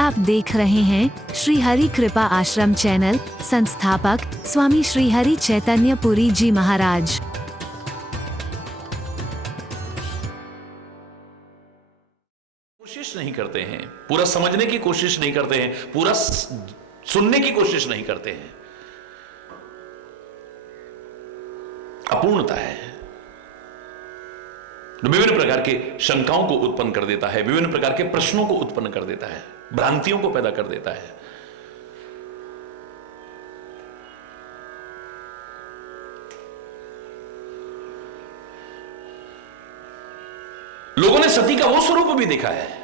आप देख रहे हैं श्री हरि कृपा आश्रम चैनल। संस्थापक स्वामी श्री हरि चैतन्य पुरी जी महाराज। कोशिश नहीं करते हैं, पूरा समझने की कोशिश नहीं करते हैं, पूरा सुनने की कोशिश नहीं करते हैं। अपूर्णता है, विभिन्न प्रकार के शंकाओं को उत्पन्न कर देता है, विभिन्न प्रकार के प्रश्नों को उत्पन्न कर देता है, भ्रांतियों को पैदा कर देता है। लोगों ने सती का वो स्वरूप भी देखा है,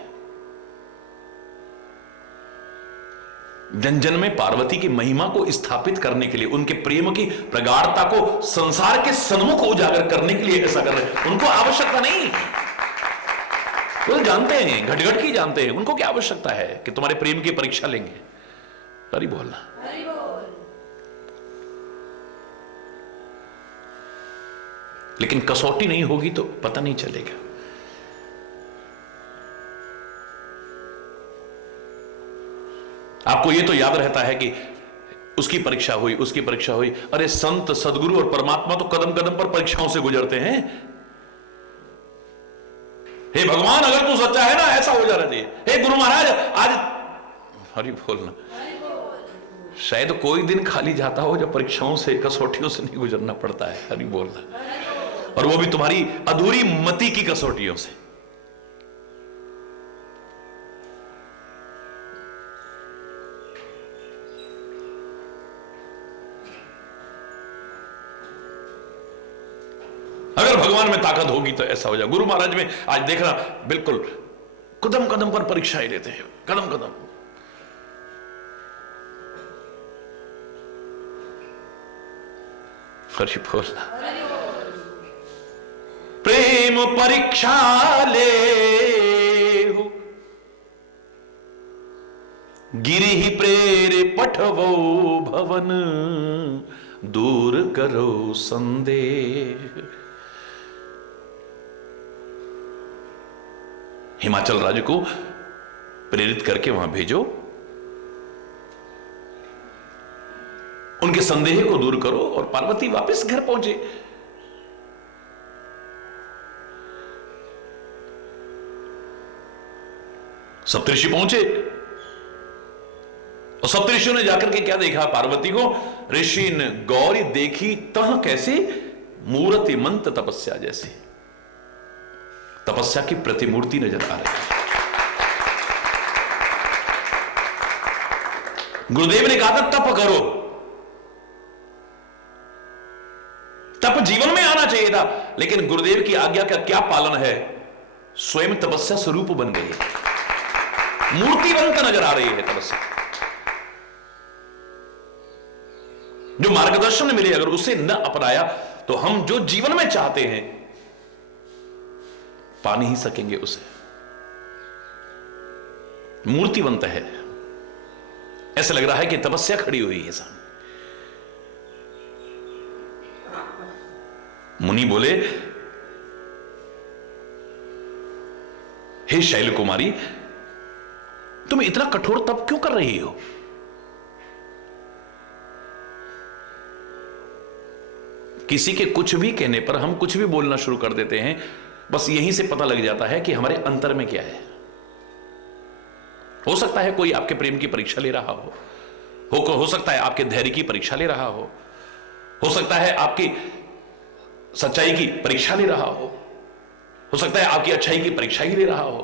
जन जन में पार्वती की महिमा को स्थापित करने के लिए, उनके प्रेम की प्रगाढ़ता को संसार के सन्मुख उजागर करने के लिए ऐसा कर रहे हैं। उनको आवश्यकता नहीं, वो जानते हैं, घट-घट की जानते हैं, उनको क्या आवश्यकता है कि तुम्हारे प्रेम की परीक्षा लेंगे। हरि बोलना, लेकिन कसौटी नहीं होगी तो पता नहीं चलेगा। आपको यह तो याद रहता है कि उसकी परीक्षा हुई, उसकी परीक्षा हुई। अरे संत, सदगुरु और परमात्मा तो कदम कदम पर परीक्षाओं से गुजरते हैं। हे भगवान, अगर तू सच्चा है ना, ऐसा हो जाना चाहिए। हे गुरु महाराज, आज हरि बोलना, शायद कोई दिन खाली जाता हो जब परीक्षाओं से, कसौटियों से नहीं गुजरना पड़ता है। हरि बोलना, और वो भी तुम्हारी अधूरी मति की कसौटियों से। अगर भगवान में ताकत होगी तो ऐसा हो जाए। गुरु महाराज में आज देखना, बिल्कुल कदम कदम पर परीक्षाएं लेते हैं, कदम कदम। हरि बोलना, प्रेम परीक्षा ले हो, गिरि ही प्रेरे पठवो भवन, दूर करो संदेह। हिमाचल राज्य को प्रेरित करके वहां भेजो, उनके संदेह को दूर करो, और पार्वती वापस घर पहुंचे। सप्तऋषि पहुंचे, और सप्तऋषियों ने जाकर के क्या देखा पार्वती को? ऋषि ने गौरी देखी तह कैसे, मूर्ति मंत तपस्या जैसे। तपस्या की प्रतिमूर्ति नजर आ रही है। गुरुदेव ने कहा था तप करो, तप जीवन में आना चाहिए था, लेकिन गुरुदेव की आज्ञा का क्या पालन है? स्वयं तपस्या स्वरूप बन गई है, मूर्तिवंत नजर आ रही है तपस्या। जो मार्गदर्शन मिले, अगर उसे न अपनाया तो हम जो जीवन में चाहते हैं पा नहीं सकेंगे उसे। मूर्तिवंत है, ऐसा लग रहा है कि तपस्या खड़ी हुई है सामने। मुनि बोले, हे शैल कुमारी, तुम इतना कठोर तप क्यों कर रही हो? किसी के कुछ भी कहने पर हम कुछ भी बोलना शुरू कर देते हैं, बस यहीं से पता लग जाता है कि हमारे अंतर में क्या है। हो सकता है कोई आपके प्रेम की परीक्षा ले रहा हो सकता है आपके धैर्य की परीक्षा ले रहा हो सकता है आपकी सच्चाई की परीक्षा ले रहा हो सकता है आपकी अच्छाई की परीक्षा ही ले रहा हो।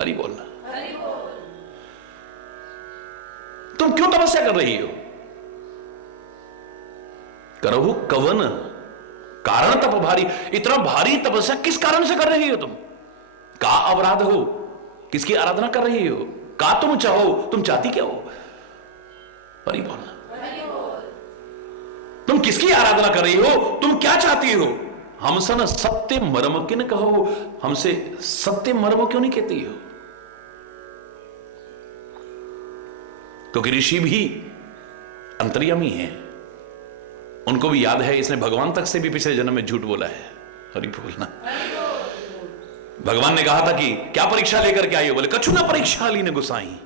हरि बोलना, तुम क्यों तपस्या कर रही हो? करहु कवन कारण तप भारी, इतना भारी तपस्या किस कारण से कर रही हो तुम? का अपराध हो, किसकी आराधना कर रही हो? का तुम चाहो, तुम चाहती क्या हो? हरि बोलना, तुम किसकी आराधना कर रही हो, तुम क्या चाहती हो? हमसे न सत्य मर्म किन कहो, हमसे सत्य मर्म क्यों नहीं कहती हो? क्योंकि ऋषि भी अंतर्यामी हैं, उनको भी याद है इसने भगवान तक से भी पिछले जन्म में झूठ बोला है। हरि बोलना, भगवान ने कहा था कि क्या परीक्षा लेकर के आई हो? बोले कछु ना परीक्षा ली ने गुसाई।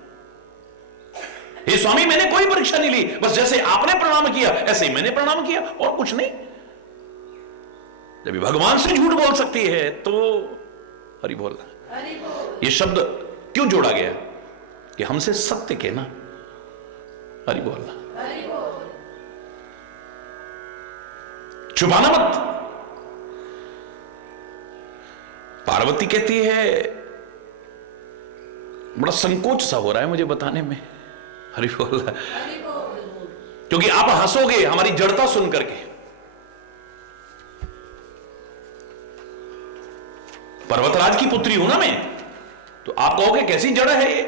हे स्वामी मैंने कोई परीक्षा नहीं ली, बस जैसे आपने प्रणाम किया ऐसे ही मैंने प्रणाम किया, और कुछ नहीं। जब भगवान से झूठ बोल सकती है तो हरि बोलना। ये शब्द क्यों जोड़ा गया कि हमसे सत्य कहना, हरि बोलना, छुपाना मत। पार्वती कहती है बड़ा संकोच सा हो रहा है मुझे बताने में, हरि बोल, क्योंकि आप हंसोगे हमारी जड़ता सुन करके। पर्वतराज की पुत्री हूं ना मैं, तो आप कहोगे कैसी जड़ है ये।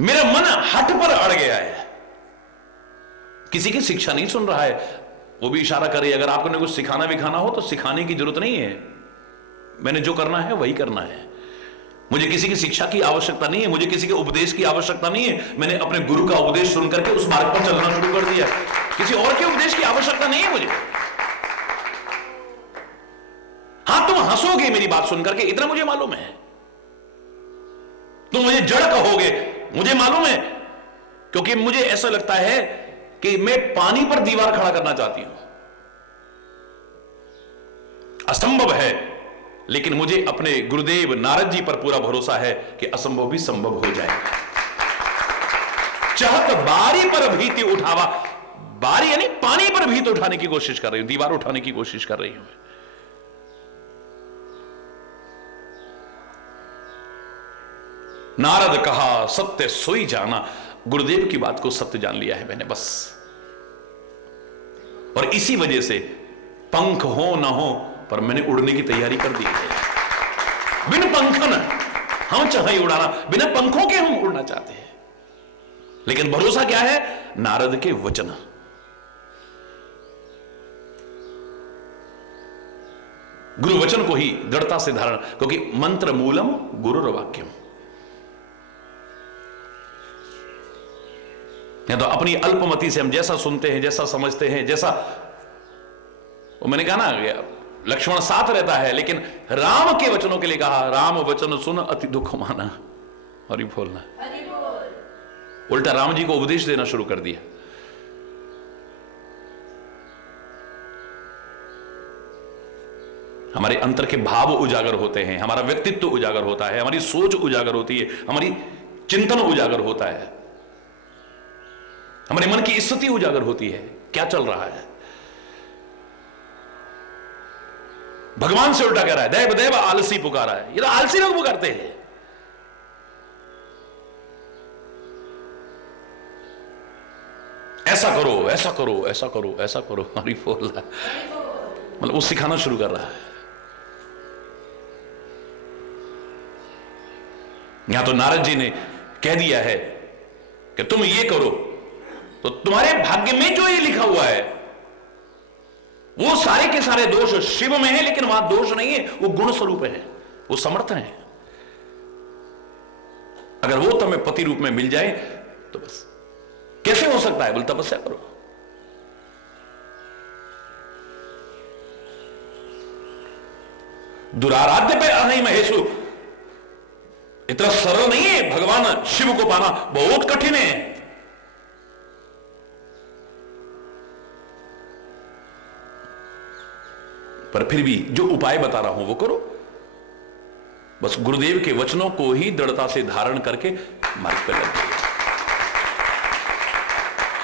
मेरा मन हठ पर अड़ गया है, किसी की शिक्षा नहीं सुन रहा है। वो भी इशारा करे अगर आपको ने कुछ सिखाना विखाना हो तो सिखाने की जरूरत नहीं है, मैंने जो करना है वही करना है। मुझे किसी की शिक्षा की आवश्यकता नहीं है, मुझे किसी के उपदेश की आवश्यकता नहीं है। मैंने अपने गुरु का उपदेश सुन करके उस मार्ग पर चलना शुरू कर दिया, किसी और के उपदेश की आवश्यकता नहीं है मुझे। हां तुम हंसोगे मेरी बात सुन करके, इतना मुझे मालूम है। तुम मुझे जड़ कहोगे, मुझे मालूम है, क्योंकि मुझे ऐसा लगता है कि मैं पानी पर दीवार खड़ा करना चाहती हूं। असंभव है, लेकिन मुझे अपने गुरुदेव नारद जी पर पूरा भरोसा है कि असंभव भी संभव हो जाएगा। चाहत बारी पर भीति उठावा, बारी यानी पानी पर भीत उठाने की कोशिश कर रही हूं, दीवार उठाने की कोशिश कर रही हूं। नारद कहा सत्य सोई जाना, गुरुदेव की बात को सत्य जान लिया है मैंने बस। और इसी वजह से पंख हो ना हो पर मैंने उड़ने की तैयारी कर दी है। बिन पंखन हम चाहे उड़ाना, बिना पंखों के हम उड़ना चाहते हैं। लेकिन भरोसा क्या है? नारद के वचन। गुरु वचन को ही दृढ़ता से धारण, क्योंकि मंत्र मूलम गुरुर वाक्यम। या तो अपनी अल्पमति से हम जैसा सुनते हैं, जैसा समझते हैं, जैसा वो मैंने कहा ना लक्ष्मण साथ रहता है, लेकिन राम के वचनों के लिए कहा राम वचन सुन अति दुख माना, हरि बोलना। उल्टा राम जी को उपदेश देना शुरू कर दिया। हमारे अंतर के भाव उजागर होते हैं, हमारा व्यक्तित्व उजागर होता है, हमारी सोच उजागर होती है, हमारी चिंतन उजागर होता है, हमारे मन की स्थिति उजागर होती है, क्या चल रहा है। भगवान से उल्टा कह रहा है देव देव आलसी पुकारा है। ये तो आलसी लोग पुकारते हैं। ऐसा करो ऐसा करो ऐसा करो ऐसा करो, हरि बोल रहा है, मतलब वो सिखाना शुरू कर रहा है। यहां तो नारद जी ने कह दिया है कि तुम ये करो तो तुम्हारे भाग्य में जो ये लिखा हुआ है वो सारे के सारे दोष शिव में है, लेकिन वहां दोष नहीं है, वो गुण स्वरूप है, वो समर्थ है। अगर वो तुम्हें पति रूप में मिल जाए तो बस। कैसे हो सकता है? बोल तपस्या करो। दुराराध्य पे अहि महेशु, इतना सरल नहीं है भगवान शिव को पाना, बहुत कठिन है। पर फिर भी जो उपाय बता रहा हूं वो करो। बस गुरुदेव के वचनों को ही दृढ़ता से धारण करके मार्ग पर लग जाइए।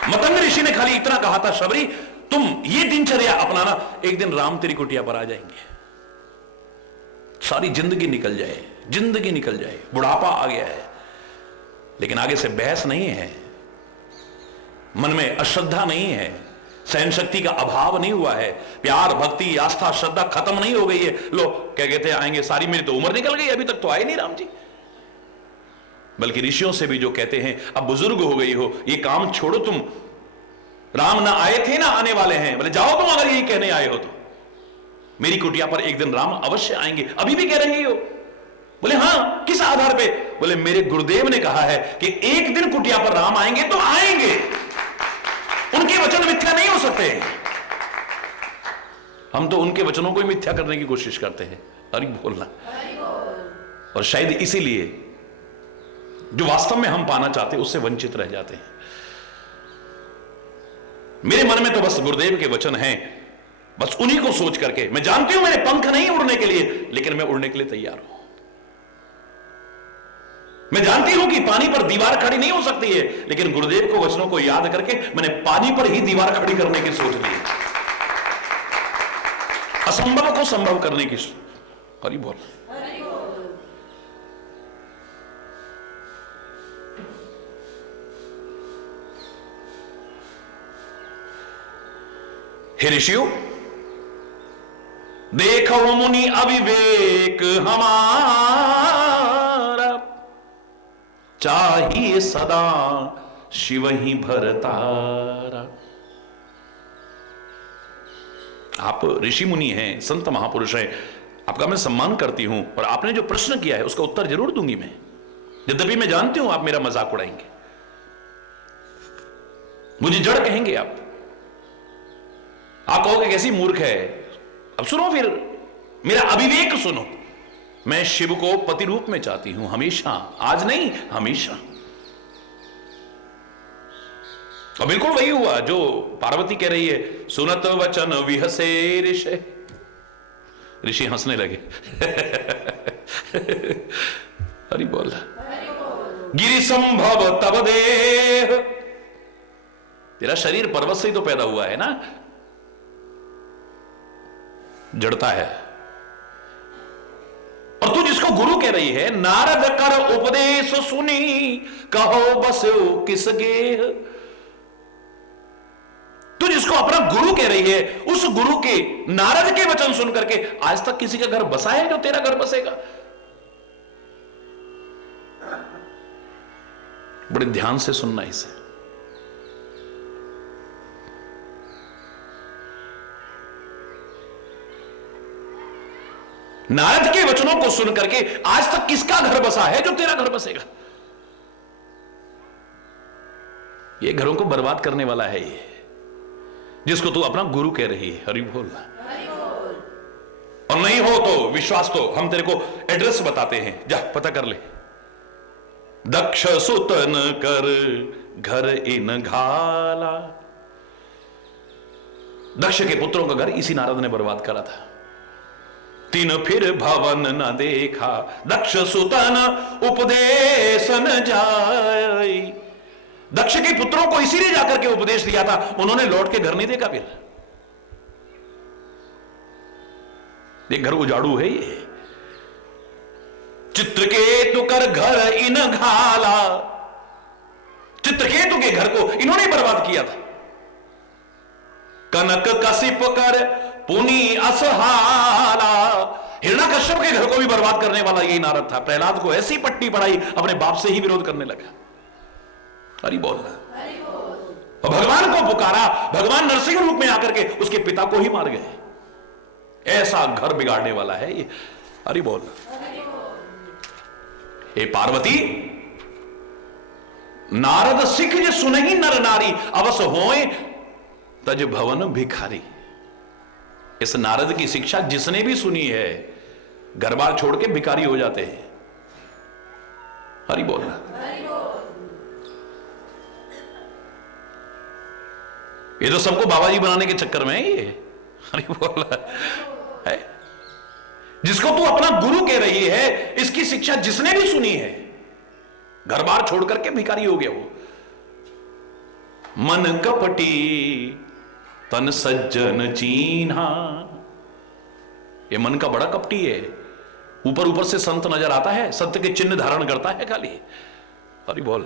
मतंग ऋषि ने खाली इतना कहा था, शबरी तुम ये दिनचर्या अपनाना, एक दिन राम तेरी कुटिया पर आ जाएंगे, सारी जिंदगी निकल जाए, जिंदगी निकल जाए, बुढ़ापा आ गया है, लेकिन आगे से बहस नहीं है, मन में अश्रद्धा नहीं है, सहन शक्ति का अभाव नहीं हुआ है, प्यार भक्ति आस्था श्रद्धा खत्म नहीं हो गई है। लो क्या कहते हैं आएंगे, सारी मेरी तो उम्र निकल गई, अभी तक तो आए नहीं राम जी। बल्कि ऋषियों से भी जो कहते हैं अब बुजुर्ग हो गई हो, ये काम छोड़ो तुम, राम ना आए थे ना आने वाले हैं, बोले जाओ तुम अगर यही कहने आए हो तो मेरी कुटिया पर एक दिन राम अवश्य आएंगे। अभी भी कह रही हो? बोले हां, किस आधार पे? बोले मेरे गुरुदेव ने कहा है कि एक दिन कुटिया पर राम आएंगे तो आएंगे, उनके वचन मिथ्या नहीं हो सकते। हम तो उनके वचनों को ही मिथ्या करने की कोशिश करते हैं। हरि बोलना। और शायद इसीलिए जो वास्तव में हम पाना चाहते हैं उससे वंचित रह जाते हैं। मेरे मन में तो बस गुरुदेव के वचन हैं, बस उन्हीं को सोच करके, मैं जानती हूं मेरे पंख नहीं उड़ने के लिए, लेकिन मैं उड़ने के लिए तैयार हूं। मैं जानती हूं कि पानी पर दीवार खड़ी नहीं हो सकती है, लेकिन गुरुदेव को वचनों को याद करके मैंने पानी पर ही दीवार खड़ी करने की सोच ली, असंभव को संभव करने की। हरि बोल। हे ऋषियों, देखो मुनि अविवेक हमारा, चाहिए सदा शिव ही भरतारा। आप ऋषि मुनि हैं, संत महापुरुष हैं, आपका मैं सम्मान करती हूं, और आपने जो प्रश्न किया है उसका उत्तर जरूर दूंगी मैं, यद्यपि मैं जानती हूं आप मेरा मजाक उड़ाएंगे, मुझे जड़ कहेंगे आप कहोगे कैसी मूर्ख है। अब सुनो, फिर मेरा अविवेक सुनो। मैं शिव को पति रूप में चाहती हूं हमेशा, आज नहीं हमेशा। और बिल्कुल वही हुआ जो पार्वती कह रही है, सुनत वचन विहसे ऋषि। ऋषि हंसने लगे। हरि बोल। गिरि संभव तब देह, तेरा शरीर पर्वत से ही तो पैदा हुआ है ना, जड़ता है। और तू जिसको गुरु कह रही है, नारद कर उपदेश सुनी, कहो बसो किस गेह। तू जिसको अपना गुरु कह रही है, उस गुरु के, नारद के वचन सुन करके आज तक किसी का घर बसा है जो तेरा घर बसेगा? बड़े ध्यान से सुनना इसे। नारद के वचनों को सुन करके आज तक किसका घर बसा है जो तेरा घर बसेगा? ये घरों को बर्बाद करने वाला है ये, जिसको तू अपना गुरु कह रही है। हरि बोल। और नहीं हो तो विश्वास, तो हम तेरे को एड्रेस बताते हैं, जा पता कर ले। दक्ष सुतन कर घर इन घाला। दक्ष के पुत्रों का घर इसी नारद ने बर्बाद करा था। तीन फिर भवन न देखा, दक्ष सुतन उपदेश न जाय। दक्ष के पुत्रों को इसीलिए जाकर के उपदेश दिया था, उन्होंने लौट के घर नहीं देखा। फिर ये घर उजाड़ू है ये। चित्रकेतु कर घर इन घाला, चित्रकेतु के घर को इन्होंने बर्बाद किया था। कनक कशिप कर पुनी असहाला, हिरण्यकश्यप के घर को भी बर्बाद करने वाला यही नारद था। प्रहलाद को ऐसी पट्टी पड़ाई, अपने बाप से ही विरोध करने लगा। हरि बोल। और भगवान को पुकारा, भगवान नरसिंह रूप में आकर के उसके पिता को ही मार गए। ऐसा घर बिगाड़ने वाला है ये। हरि बोल। हे पार्वती, नारद सिख जे सुनहि नर नारी, अवस होए तज भवन भिखारी। इस नारद की शिक्षा जिसने भी सुनी है, घर बार छोड़ के भिखारी हो जाते हैं। हरि बोल। ये तो सबको बाबा जी बनाने के चक्कर में है ये। हरि बोल है। जिसको तू अपना गुरु कह रही है, इसकी शिक्षा जिसने भी सुनी है, घर बार छोड़ करके भिखारी हो गया वो। मन कपटी तन सज्जन चीन्हा। ये मन का बड़ा कपटी है। ऊपर ऊपर से संत नजर आता है, सत्य के चिन्ह धारण करता है खाली। हरि बोल।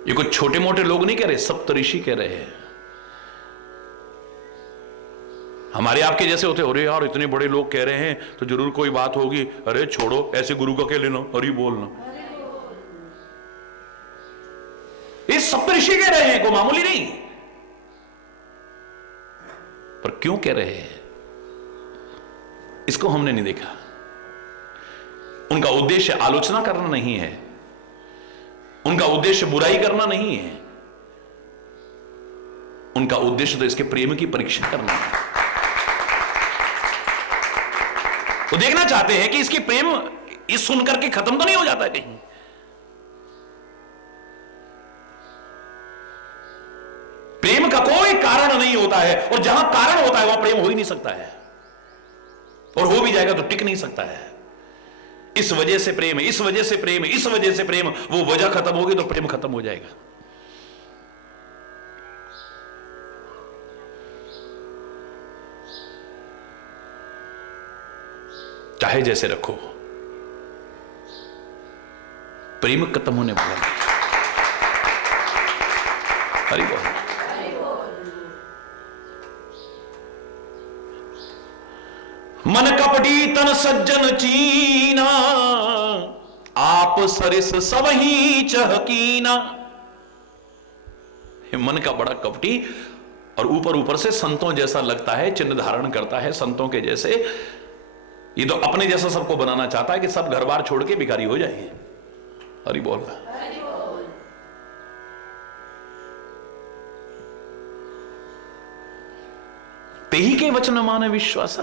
ये कुछ छोटे मोटे लोग नहीं कह रहे, सप्तऋषि कह रहे हैं। हमारे आपके जैसे होते, अरे यार इतने बड़े लोग कह रहे हैं तो जरूर कोई बात होगी। अरे छोड़ो, ऐसे गुरु का क्या लेना, हरि बोलना। ये सप्तऋषि कह रहे हैं, को मामूली नहीं। पर क्यों कह रहे हैं इसको हमने नहीं देखा। उनका उद्देश्य आलोचना करना नहीं है, उनका उद्देश्य बुराई करना नहीं है, उनका उद्देश्य तो इसके प्रेम की परीक्षा करना है। वो देखना चाहते हैं कि इसकी प्रेम इस सुनकर के खत्म तो नहीं हो जाता है कहीं। प्रेम का कोई कारण नहीं होता है, और जहां कारण होता है वहां प्रेम हो ही नहीं सकता है, और हो भी जाएगा तो टिक नहीं सकता है। इस वजह से प्रेम, इस वजह से प्रेम, इस वजह से प्रेम, वो वजह खत्म होगी तो प्रेम खत्म हो जाएगा। चाहे जैसे रखो, प्रेम खत्म होने वाला नहीं। हरि बोल। मन कपटी तन सज्जन चीना, आप सरिस सबही चहकीना। मन का बड़ा कपटी, और ऊपर ऊपर से संतों जैसा लगता है, चिन्ह धारण करता है संतों के जैसे। ये तो अपने जैसा सबको बनाना चाहता है कि सब घर बार छोड़ के भिखारी हो जाएंगे। हरि बोल। तेही के वचन मान विश्वासा।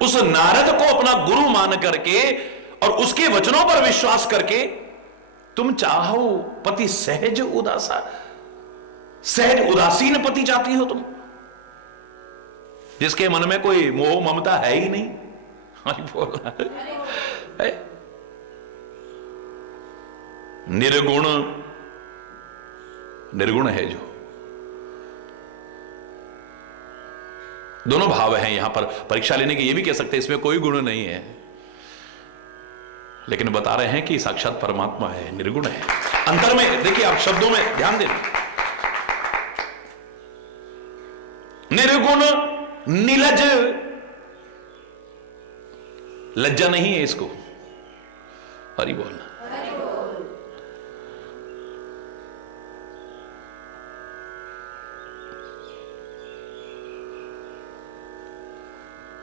उस नारद को अपना गुरु मान करके और उसके वचनों पर विश्वास करके तुम चाहो पति सहज उदासा, सहज उदासीन पति चाहती हो तुम, जिसके मन में कोई मोह ममता है ही नहीं। हरि बोल है। निर्गुण, निर्गुण है जो। दोनों भाव हैं यहां पर। परीक्षा लेने की ये भी कह सकते हैं इसमें कोई गुण नहीं है, लेकिन बता रहे हैं कि साक्षात परमात्मा है, निर्गुण है। अंतर में देखिए, आप शब्दों में ध्यान दें। निर्गुण निलज, लज्जा नहीं है इसको। हरि बोल।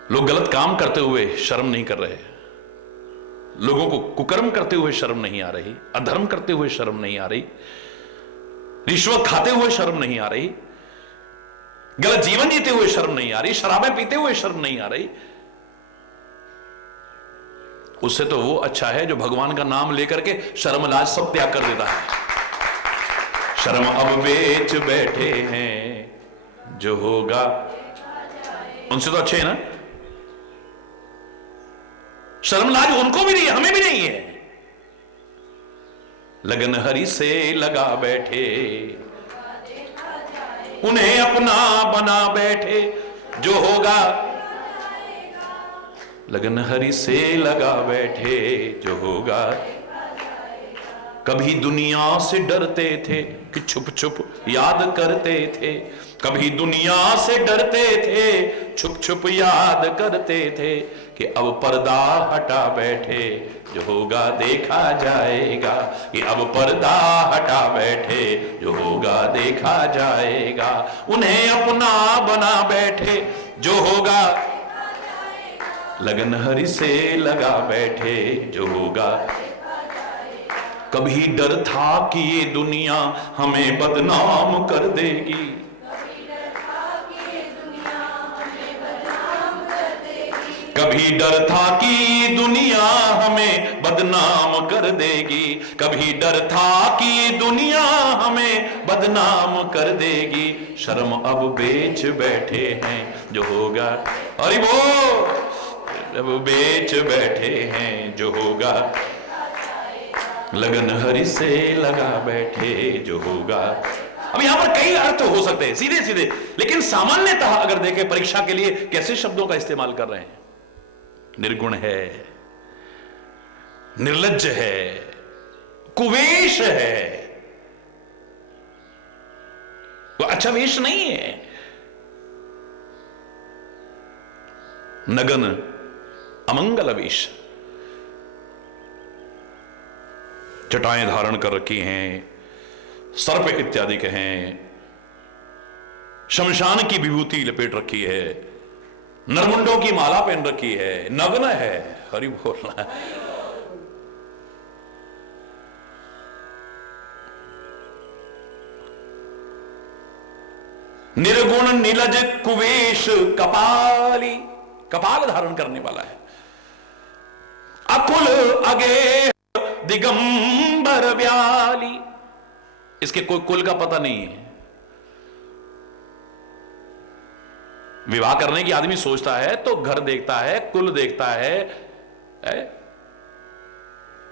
लोग गलत काम करते हुए शर्म नहीं कर रहे, लोगों को कुकर्म करते हुए शर्म नहीं आ रही, अधर्म करते हुए शर्म नहीं आ रही, रिश्वत खाते हुए शर्म नहीं आ रही, गलत जीवन जीते हुए शर्म नहीं आ रही, शराबें पीते हुए शर्म नहीं आ रही। उससे तो वो अच्छा है जो भगवान का नाम लेकर के शर्म लाज सब त्याग कर देता है। शर्म अब बेच बैठे हैं जो होगा, उनसे तो अच्छे है ना। शर्म लाज उनको भी नहीं है, हमें भी नहीं है। लगन हरि से लगा बैठे, उन्हें अपना बना बैठे, जो होगा। लगन हरि से लगा बैठे जो होगा। कभी दुनिया से डरते थे कि छुप छुप याद करते थे, कभी दुनिया से डरते थे, छुप छुप याद करते थे, कि अब पर्दा हटा बैठे जो होगा देखा जाएगा, कि अब पर्दा हटा बैठे जो होगा देखा जाएगा। उन्हें अपना बना बैठे जो होगा, लगन हरि से लगा बैठे जो होगा। कभी डर था कि ये दुनिया हमें बदनाम कर देगी, कभी डर था कि दुनिया हमें बदनाम कर देगी, कभी डर था कि दुनिया हमें बदनाम कर देगी। शर्म अब बेच बैठे हैं जो होगा। अरे वो अब बेच बैठे हैं जो होगा, लगन हरि से लगा बैठे जो होगा। अब यहां पर कई अर्थ हो सकते हैं सीधे सीधे, लेकिन सामान्यतः अगर देखें परीक्षा के लिए कैसे शब्दों का इस्तेमाल कर रहे हैं। निर्गुण है, निर्लज्ज है, कुवेश है, वो अच्छा वेश नहीं है। नगन अमंगल वेश, चटाएं धारण कर रखी हैं, सर्प इत्यादि के हैं, शमशान की विभूति लपेट रखी है, नरमुंडों की माला पहन रखी है, नग्न है। हरि बोल। निर्गुण नीलज कुवेश कपाली, कपाल धारण करने वाला है। अकुल अगे दिगंबर व्याली, इसके कोई कुल का पता नहीं है। विवाह करने की आदमी सोचता है तो घर देखता है, कुल देखता है,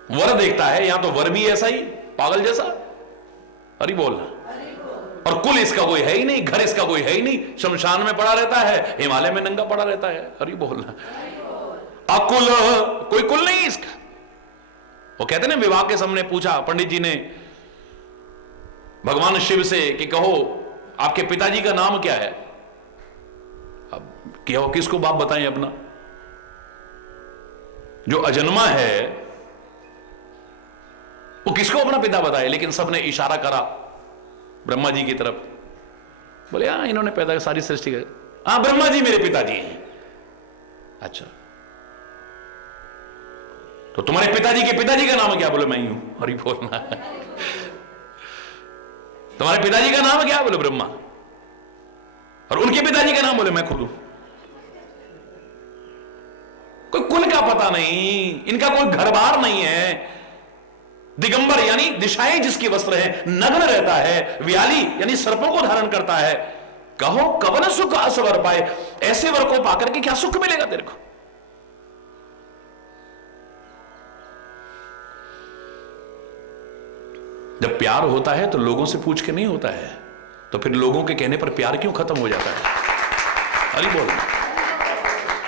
वर देखता है। यहां तो वर भी ऐसा ही पागल जैसा, अरे बोलना। और कुल इसका कोई है ही नहीं, घर इसका कोई है ही नहीं, शमशान में पड़ा रहता है, हिमालय में नंगा पड़ा रहता है, अरे बोलना। अकुल, कोई कुल नहीं इसका। वो कहते ना, विवाह के सामने पूछा पंडित जी ने भगवान शिव से कि कहो आपके पिताजी का नाम क्या है। अब कहो किसको बाप बताएं अपना, जो अजन्मा है वो किसको अपना पिता बताए। लेकिन सबने इशारा करा ब्रह्मा जी की तरफ, बोले हाँ इन्होंने पैदा सारी सृष्टि कर, हाँ ब्रह्मा जी मेरे पिताजी हैं। अच्छा तो तुम्हारे पिताजी के पिताजी का नाम क्या। बोले मैं ही हूं, हरि बोलना। तुम्हारे पिताजी का नाम क्या। बोले ब्रह्मा। और उनके पिताजी का नाम। बोले मैं खुद हूं। कोई कुल का पता नहीं, इनका कोई घर बार नहीं है। दिगंबर यानी दिशाएं जिसकी वस्त्र है, नग्न रहता है। व्याली यानी सर्पों को धारण करता है। कहो कवन सुख असवर पाए, ऐसे वर को पाकर के क्या सुख मिलेगा तेरे को। जब प्यार होता है तो लोगों से पूछ के नहीं होता है, तो फिर लोगों के कहने पर प्यार क्यों खत्म हो जाता है। अरे बोल,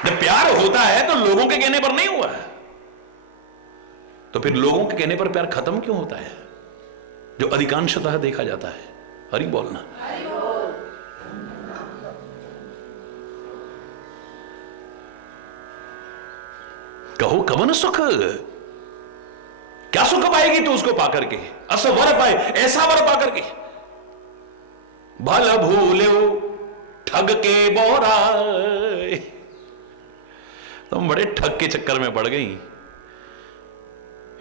जब प्यार होता है तो लोगों के कहने पर नहीं हुआ है, तो फिर लोगों के कहने पर प्यार खत्म क्यों होता है, जो अधिकांशतः देखा जाता है। हरि बोलना। कहो कवन सुख, क्या सुख पाएगी तू उसको पाकर के। अस वर पाए, ऐसा वर पाकर के। भल भूले ठग के बोरा, तुम बड़े ठग के चक्कर में पड़ गई।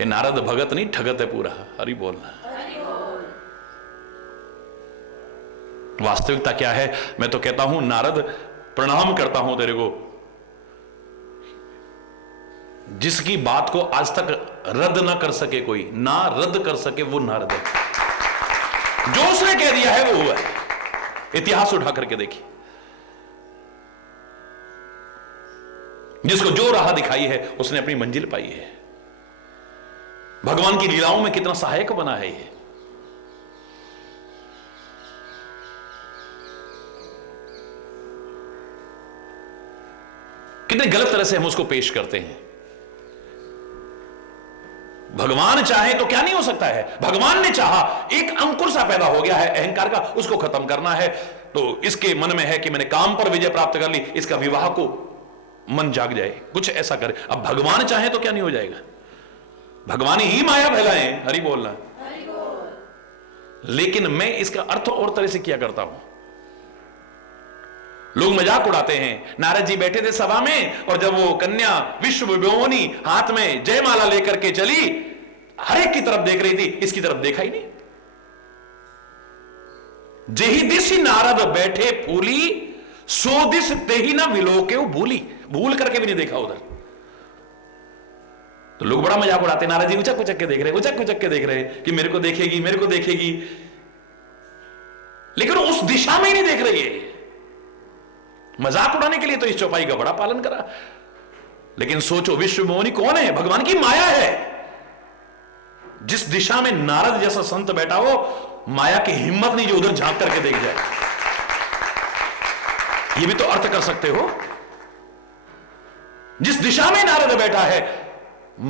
ये नारद भगत नहीं, ठगत है पूरा। हरि बोलना। वास्तविकता क्या है, मैं तो कहता हूं नारद प्रणाम करता हूं तेरे को, जिसकी बात को आज तक रद्द ना कर सके कोई, ना रद्द कर सके, वो नारद है। जो उसने कह दिया है वो हुआ है। इतिहास उठा करके देखिए, जिसको जो राह दिखाई है उसने अपनी मंजिल पाई है। भगवान की लीलाओं में कितना सहायक बना है ये। कितने गलत तरह से हम उसको पेश करते हैं। भगवान चाहे तो क्या नहीं हो सकता है। भगवान ने चाहा, एक अंकुर सा पैदा हो गया है अहंकार का, उसको खत्म करना है। तो इसके मन में है कि मैंने काम पर विजय प्राप्त कर ली, इसका विवाह को मन जाग जाए, कुछ ऐसा करे। अब भगवान चाहे तो क्या नहीं हो जाएगा। भगवान ही माया फैलाए, हरि बोलना। लेकिन मैं इसका अर्थ और तरह से किया करता हूं। लोग मजाक उड़ाते हैं, नारद जी बैठे थे सभा में और जब वो कन्या विश्व विभोवनी हाथ में जयमाला लेकर के चली, हर एक की तरफ देख रही थी, इसकी तरफ देखा ही नहीं। जेहि दिश नारद बैठे फूली, सो दिस तेहि ना विलोके भूली। भूल करके भी नहीं देखा उधर। तो लोग बड़ा मजाक उड़ाते, नारद जी उचक उचक के देख रहे, उचक उचक के देख रहे कि मेरे को देखेगी, मेरे को देखेगी, लेकिन उस दिशा में ही नहीं देख रही है। मजाक उड़ाने के लिए तो इस चौपाई का बड़ा पालन करा। लेकिन सोचो, विश्व मोहिनी कौन है? भगवान की माया है। जिस दिशा में नारद जैसा संत बैठा हो, माया की हिम्मत नहीं जो उधर झांक करके देख जाए। ये भी तो अर्थ कर सकते हो। जिस दिशा में नारद बैठा है,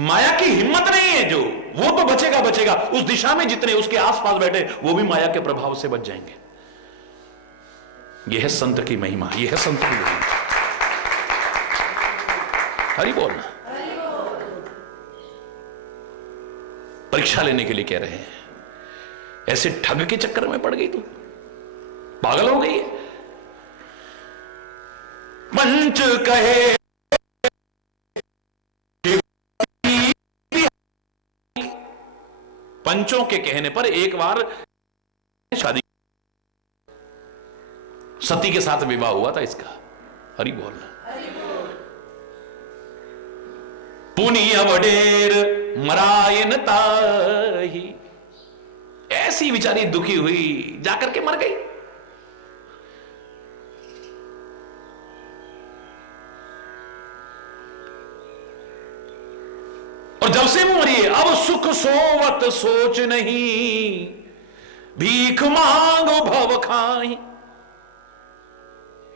माया की हिम्मत नहीं है जो, वो तो बचेगा बचेगा। उस दिशा में जितने उसके आसपास बैठे, वो भी माया के प्रभाव से बच जाएंगे। यह है संत की महिमा, यह है संत की महिमा। हरि बोल। परीक्षा लेने के लिए कह रहे हैं, ऐसे ठग के चक्कर में पड़ गई तू, पागल हो गई है। पंच कहे पंचों के कहने पर एक बार शादी, सती के साथ विवाह हुआ था इसका। हरि बोल। पुनिया वडेर मरायन ताही, ऐसी बेचारी दुखी हुई, जाकर के मर गई। और जब से वो मरी, अब सुख सोवत सोच नहीं, भीख मांगो भव खाई।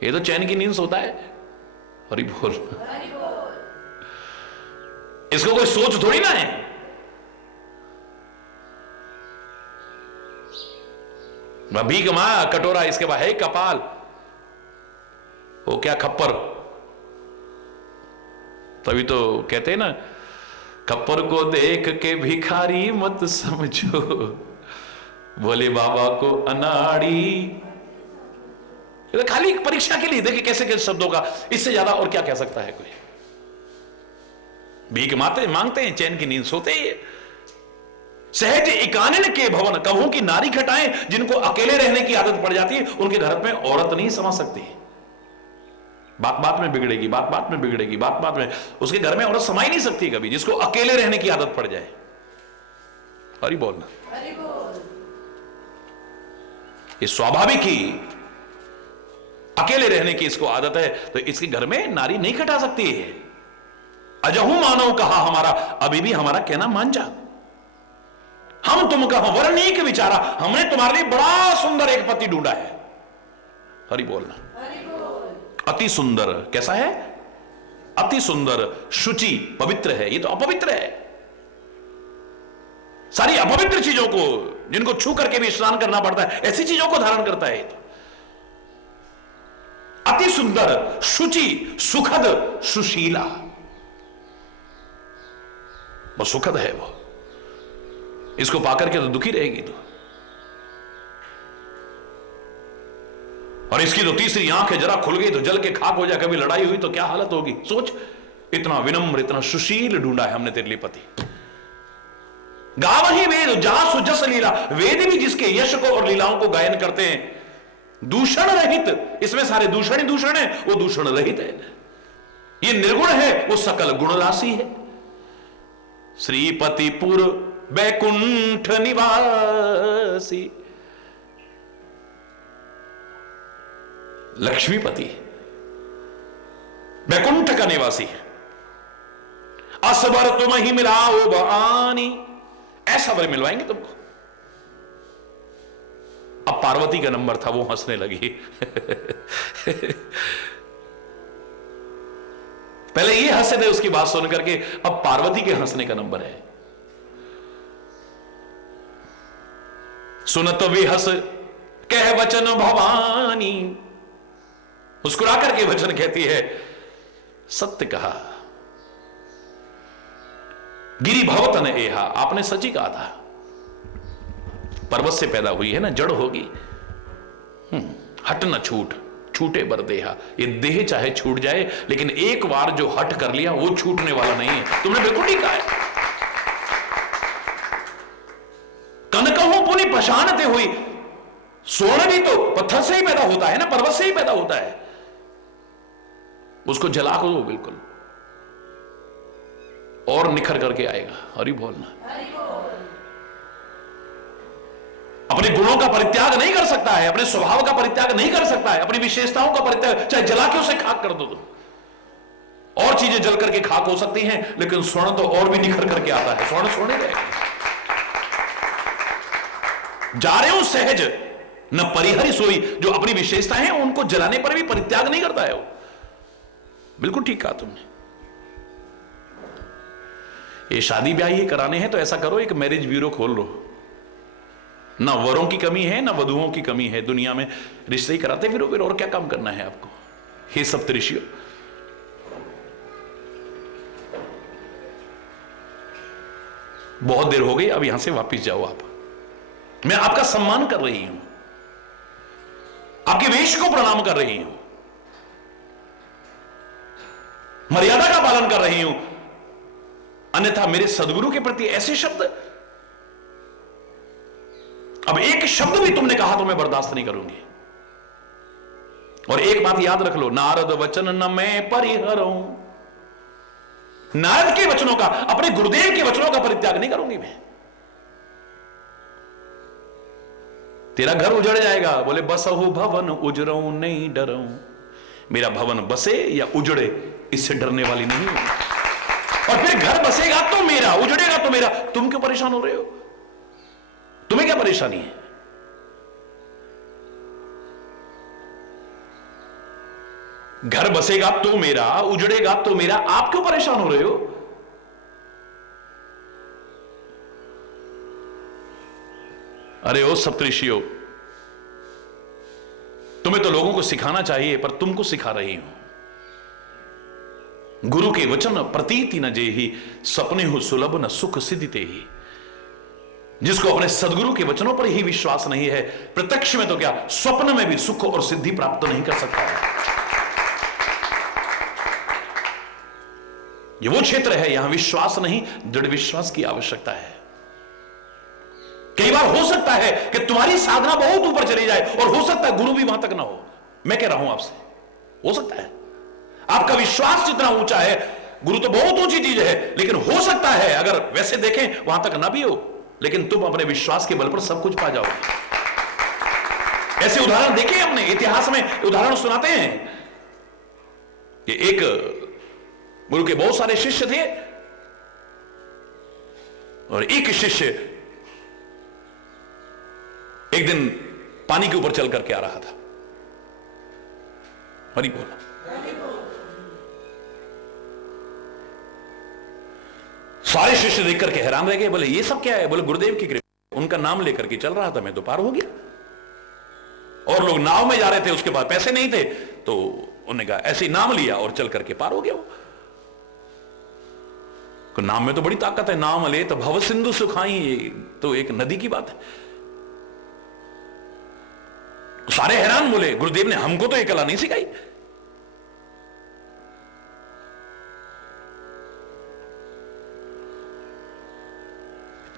ये तो चैन की नींद सोता है। हरि बोल। इसको कोई सोच थोड़ी ना है। भीख मां कटोरा, इसके बाद है कपाल, वो क्या खप्पर। तभी तो कहते हैं ना, खप्पर को देख के भिखारी मत समझो, बोले बाबा को अनाड़ी। खाली एक परीक्षा के लिए देखिए कैसे कैसे शब्दों का, इससे ज्यादा और क्या कह सकता है कोई। भीख मांगते हैं, चैन की नींद सोते ही। सहज एकानन के भवन, कहूं की नारी खटाएं, जिनको अकेले रहने की आदत पड़ जाती है, उनके घर में औरत नहीं समा सकती। बात बात में बिगड़ेगी, बात बात में बिगड़ेगी, बात बात में, उसके घर में औरत समा ही नहीं सकती कभी, जिसको अकेले रहने की आदत पड़ जाए। हरि बोल। ये स्वाभाविक ही अकेले रहने की इसको आदत है, तो इसके घर में नारी नहीं खटा सकती है। अजहू मानव कहा हमारा, अभी भी हमारा कहना मान जा। हम तुम कहो वर्णिक विचारा, हमने तुम्हारे लिए बड़ा सुंदर एक पति ढूंढा है। हरि बोलना। अति सुंदर, कैसा है? अति सुंदर, शुचि, पवित्र है। ये तो अपवित्र है। सारी अपवित्र चीजों को, जिनको छू करके भी स्नान करना पड़ता है, ऐसी चीजों को धारण करता है। तो अति सुंदर, शुचि, सुखद, सुशीला, वो सुखद है। वो इसको पाकर के तो दुखी रहेगी तो। और इसकी तो तीसरी आंख है, जरा खुल गई तो जल के खाक हो जाए। कभी लड़ाई हुई तो क्या हालत होगी सोच। इतना विनम्र, इतना सुशील ढूंढा है हमने तेरे लिए पति। गाव ही वेद जहां सुजस लीला, वेद भी जिसके यश को और लीलाओं को गायन करते हैं, दूषण रहित। इसमें सारे दूषण ही दूषण है, वो दूषण रहित है। ये निर्गुण है, वो सकल गुण राशि है। श्रीपतिपुर बैकुंठ निवासी, लक्ष्मीपति, बैकुंठ का निवासी है। असबर तुम ही मिलाओ बआनी, ऐसा वर मिलवाएंगे तुमको। अब पार्वती का नंबर था, वो हंसने लगी। पहले ये हंसे थे उसकी बात सुन करके, अब पार्वती के हंसने का नंबर है। सुनत विहस कह वचन भवानी, मुस्कुरा करके वचन कहती है, सत्य कहा। गिरी भवतन एहा, आपने सच ही कहा था। पर्वत से पैदा हुई है ना, जड़ होगी। हट न छूट, छूटे बर देहा। ये देह चाहे छूट जाए, लेकिन एक बार जो हट कर लिया वो छूटने वाला नहीं है। तुमने बिल्कुल ठीक कहा है। कनकहू पुनि पशानते हुई, स्वर्ण भी तो पत्थर से ही पैदा होता है ना, पर्वत से ही पैदा होता है। उसको जला को दो बिल्कुल, और निखर करके आएगा। हरि बोलना। अपने गुणों का परित्याग नहीं कर सकता है, अपने स्वभाव का परित्याग नहीं कर सकता है, अपनी विशेषताओं का परित्याग, चाहे जला के उसे खाक कर दो तुम। और चीजें जल करके खाक हो सकती हैं, लेकिन स्वर्ण तो और भी निखर करके आता है। स्वर्ण स्वर्ण रहेगा। जा रहे हो सहज न परिहरि सोई, जो अपनी विशेषताएं हैं उनको जलाने पर भी परित्याग नहीं करता है वो। बिल्कुल ठीक कहा तुमने। ये शादी ब्याह ही कराने हैं तो ऐसा करो, एक मैरिज ब्यूरो खोल लो। ना वरों की कमी है, ना वधुओं की कमी है दुनिया में। रिश्ते ही कराते फिर और क्या काम करना है आपको। हे सप्तऋषियों, बहुत देर हो गई, अब यहां से वापस जाओ आप। मैं आपका सम्मान कर रही हूं, आपके वेश को प्रणाम कर रही हूं, मर्यादा का पालन कर रही हूं। अन्यथा मेरे सदगुरु के प्रति ऐसे शब्द, अब एक शब्द भी तुमने कहा तो मैं बर्दाश्त नहीं करूंगी। और एक बात याद रख लो, नारद वचन न मैं परिहरऊं, नारद के वचनों का, अपने गुरुदेव के वचनों का परित्याग नहीं करूंगी मैं। तेरा घर उजड़ जाएगा, बोले बसहु भवन उजरऊं नहीं डरऊं, मेरा भवन बसे या उजड़े इससे डरने वाली नहीं हूं। और फिर घर बसेगा तो मेरा, उजड़ेगा तो मेरा, तुम क्यों परेशान हो रहे हो? तुम्हें क्या परेशानी है? घर बसेगा तो मेरा, उजड़ेगा तो मेरा, आप क्यों परेशान हो रहे हो? अरे ओ सप्तऋषियों, तुम्हें तो लोगों को सिखाना चाहिए, पर तुमको सिखा रही हूं। गुरु के वचन प्रतीति न जेहि, सपने हो सुलभ न सुख सिद्धिते ही। जिसको अपने सदगुरु के वचनों पर ही विश्वास नहीं है, प्रत्यक्ष में तो क्या, स्वप्न में भी सुख और सिद्धि प्राप्त नहीं कर सकता है। ये वो क्षेत्र है, यहां विश्वास नहीं, दृढ़ विश्वास की आवश्यकता है। कई बार हो सकता है कि तुम्हारी साधना बहुत ऊपर चली जाए, और हो सकता है गुरु भी वहां तक ना हो। मैं कह रहा हूं आपसे, हो सकता है आपका विश्वास जितना ऊंचा है, गुरु तो बहुत ऊंची चीज है, लेकिन हो सकता है अगर वैसे देखें वहां तक ना भी हो, लेकिन तुम अपने विश्वास के बल पर सब कुछ पा जाओगे। ऐसे उदाहरण देखे हमने, इतिहास में उदाहरण सुनाते हैं कि एक गुरु के बहुत सारे शिष्य थे, और एक शिष्य एक दिन पानी के ऊपर चल करके आ रहा था। हरि बोल। सारे शिष्य देख करके हैरान रह गए, बोले ये सब क्या है? बोले गुरुदेव की कृपा। उनका नाम लेकर के चल रहा था मैं, तो पार हो गया। और लोग नाव में जा रहे थे, उसके बाद पैसे नहीं थे, तो उन्होंने कहा ऐसे ही नाम लिया और चल करके पार हो गया वो। नाम में तो बड़ी ताकत है, नाम ले तो भव सिंधु सुखाई, तो एक नदी की बात है। सारे हैरान, बोले गुरुदेव ने हमको तो ये कला नहीं सिखाई।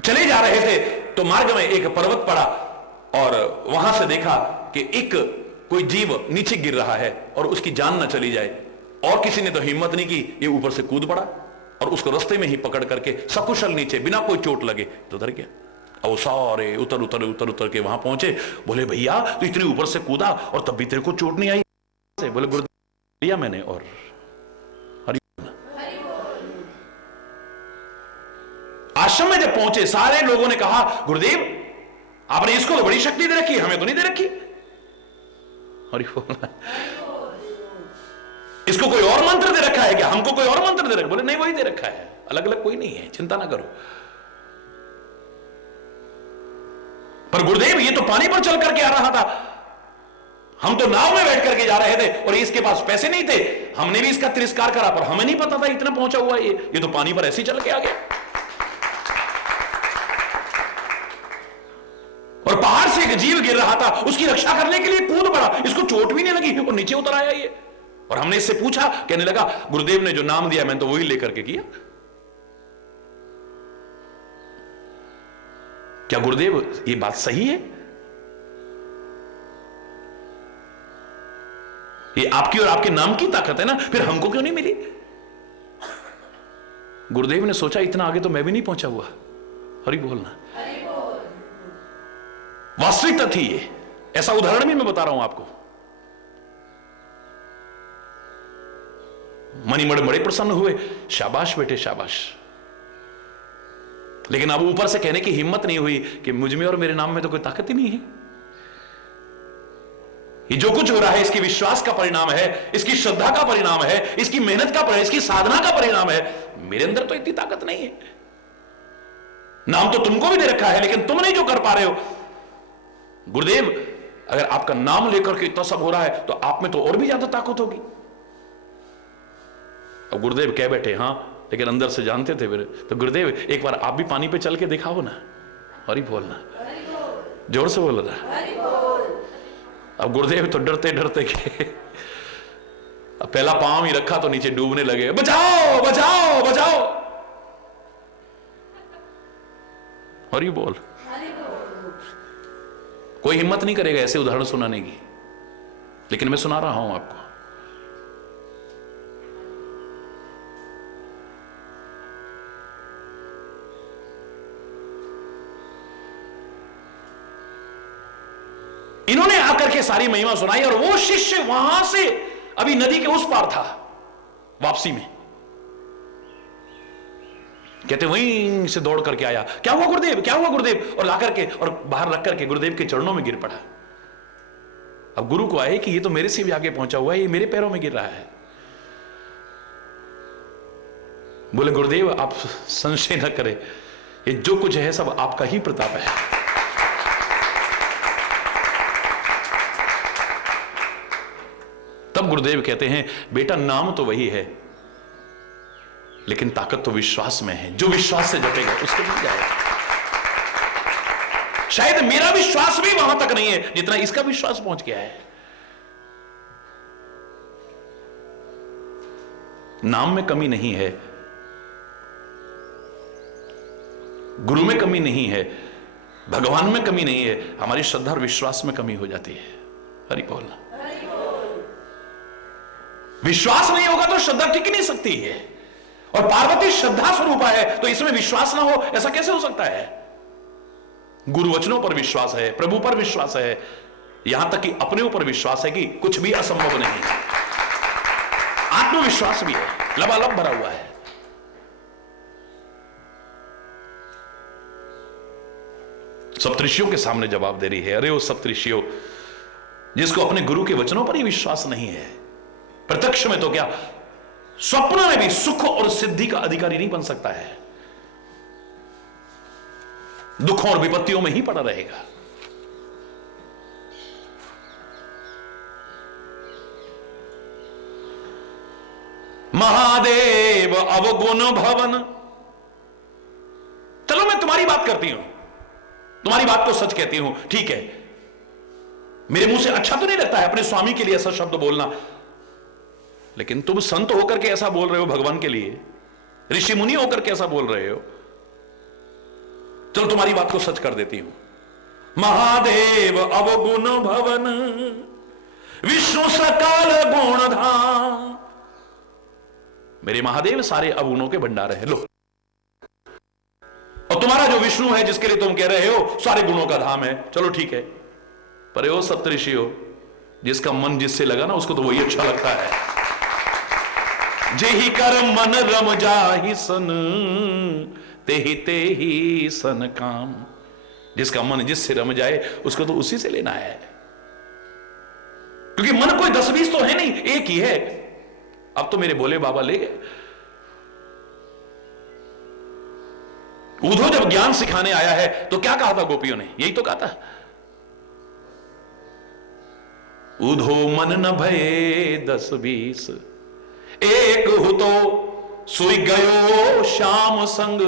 चले जा रहे थे तो मार्ग में एक पर्वत पड़ा, और वहां से देखा कि एक कोई जीव नीचे गिर रहा है और उसकी जान न चली जाए। और किसी ने तो हिम्मत नहीं की, ये ऊपर से कूद पड़ा और उसको रास्ते में ही पकड़ करके सकुशल नीचे बिना कोई चोट लगे तो उतर गया। अब वो सारे उतर उतर उतर उतर के वहां पहुंचे। बोले भैया तो इतनी ऊपर से कूदा और तब भी तेरे को चोट नहीं आई? बोले गुरुदेव लिया मैंने। और आश्रम में जब पहुंचे, सारे लोगों ने कहा गुरुदेव आपने इसको तो बड़ी शक्ति दे रखी, हमें तो नहीं दे रखी। हरि बोल। इसको कोई और मंत्र दे रखा है क्या? हमको कोई और मंत्र दे रखा? बोले नहीं, वही दे रखा है, अलग अलग कोई नहीं है, चिंता ना करो। पर गुरुदेव ये तो पानी पर चल करके आ रहा था, हम तो नाव में बैठ करके जा रहे थे, और इसके पास पैसे नहीं थे, हमने भी इसका तिरस्कार करा, पर हमें नहीं पता था इतना पहुंचा हुआ ये तो पानी पर ऐसे ही चल के आ गया। और पहाड़ से एक जीव गिर रहा था, उसकी रक्षा करने के लिए कूद पड़ा, इसको चोट भी नहीं लगी और नीचे उतर आया ये। और हमने इससे पूछा, कहने लगा गुरुदेव ने जो नाम दिया मैंने तो वही लेकर के किया। क्या गुरुदेव ये बात सही है? ये आपकी और आपके नाम की ताकत है ना, फिर हमको क्यों नहीं मिली? गुरुदेव ने सोचा इतना आगे तो मैं भी नहीं पहुंचा हुआ। हरि बोलना। वास्तविकता थी ये, ऐसा उदाहरण भी मैं बता रहा हूं आपको। मणिमण बड़े प्रसन्न हुए, शाबाश बेटे शाबाश। लेकिन अब ऊपर से कहने की हिम्मत नहीं हुई कि मुझ में और मेरे नाम में तो कोई ताकत ही नहीं है। ये जो कुछ हो रहा है इसकी विश्वास का परिणाम है, इसकी श्रद्धा का परिणाम है, इसकी मेहनत का परिणाम, इसकी साधना का परिणाम है। मेरे अंदर तो इतनी ताकत नहीं है। नाम तो तुमको भी दे रखा है, लेकिन तुम नहीं जो कर पा रहे हो। गुरुदेव अगर आपका नाम लेकर के इतना सब हो रहा है तो आप में तो और भी ज्यादा ताकत होगी। अब गुरुदेव कह बैठे हाँ, लेकिन अंदर से जानते थे फिर। तो गुरुदेव एक बार आप भी पानी पे चल के दिखाओ ना। हरि बोलना, जोर से बोल रहा। अब गुरुदेव तो डरते डरते के अब पहला पांव ही रखा तो नीचे डूबने लगे। बचाओ बचाओ बचाओ। हरि बोल। कोई हिम्मत नहीं करेगा ऐसे उदाहरण सुनाने की, लेकिन मैं सुना रहा हूं आपको। इन्होंने आकर के सारी महिमा सुनाई और वो शिष्य वहां से अभी नदी के उस पार था, वापसी में। कहते वहीं से दौड़ करके आया, क्या हुआ गुरुदेव, क्या हुआ गुरुदेव, और ला करके और बाहर रख करके गुरुदेव के चरणों में गिर पड़ा। अब गुरु को आए कि ये तो मेरे से भी आगे पहुंचा हुआ है, ये मेरे पैरों में गिर रहा है। बोले गुरुदेव आप संशय न करें, ये जो कुछ है सब आपका ही प्रताप है। तब गुरुदेव कहते हैं बेटा नाम तो वही है, लेकिन ताकत तो विश्वास में है। जो विश्वास से जपेगा उसको मिल जाएगा। शायद मेरा विश्वास भी वहां तक नहीं है जितना इसका विश्वास पहुंच गया है। नाम में कमी नहीं है, गुरु में कमी नहीं है, भगवान में कमी नहीं है, हमारी श्रद्धा और विश्वास में कमी हो जाती है। हरि बोल। विश्वास नहीं होगा तो श्रद्धा टिक नहीं सकती है। और पार्वती श्रद्धा स्वरूपा है, तो इसमें विश्वास ना हो ऐसा कैसे हो सकता है? गुरु वचनों पर विश्वास है, प्रभु पर विश्वास है, यहां तक कि अपने ऊपर विश्वास है कि कुछ भी असंभव नहीं है। आत्मविश्वास भी है, लबालब भरा हुआ है। सप्तऋषियों के सामने जवाब दे रही है, अरे वो सप्तऋषियों जिसको अपने गुरु के वचनों पर ही विश्वास नहीं है, प्रत्यक्ष में तो क्या स्वप्न में भी सुख और सिद्धि का अधिकारी नहीं बन सकता है, दुखों और विपत्तियों में ही पड़ा रहेगा। महादेव अवगुण भवन। चलो मैं तुम्हारी बात करती हूं, तुम्हारी बात को सच कहती हूं, ठीक है। मेरे मुंह से अच्छा तो नहीं लगता है अपने स्वामी के लिए ऐसा शब्द बोलना, लेकिन तुम संत होकर के ऐसा बोल रहे हो भगवान के लिए, ऋषि मुनि होकर के ऐसा बोल रहे हो। चलो तुम्हारी बात को सच कर देती हूं। महादेव अवगुण भवन विष्णु सकल गुण धाम। मेरे महादेव सारे अवगुणों के भंडार है। लो, और तुम्हारा जो विष्णु है जिसके लिए तुम कह रहे हो सारे गुणों का धाम है, चलो ठीक है। पर वो सप्तऋषि हो जिसका मन जिससे लगा ना उसको तो वही अच्छा लगता है। जेहि कर मन रम जाहि सन तेहि सन काम। जिसका मन जिससे रम जाए उसको तो उसी से लेना है, क्योंकि मन कोई 10-20 तो है नहीं, एक ही है। अब तो मेरे बोले बाबा ले गए। उद्धव जब ज्ञान सिखाने आया है तो क्या कहा था गोपियों ने? यही तो कहा था, उद्धव मन न भये 10-20 एक हो तो सोई गयो श्याम संग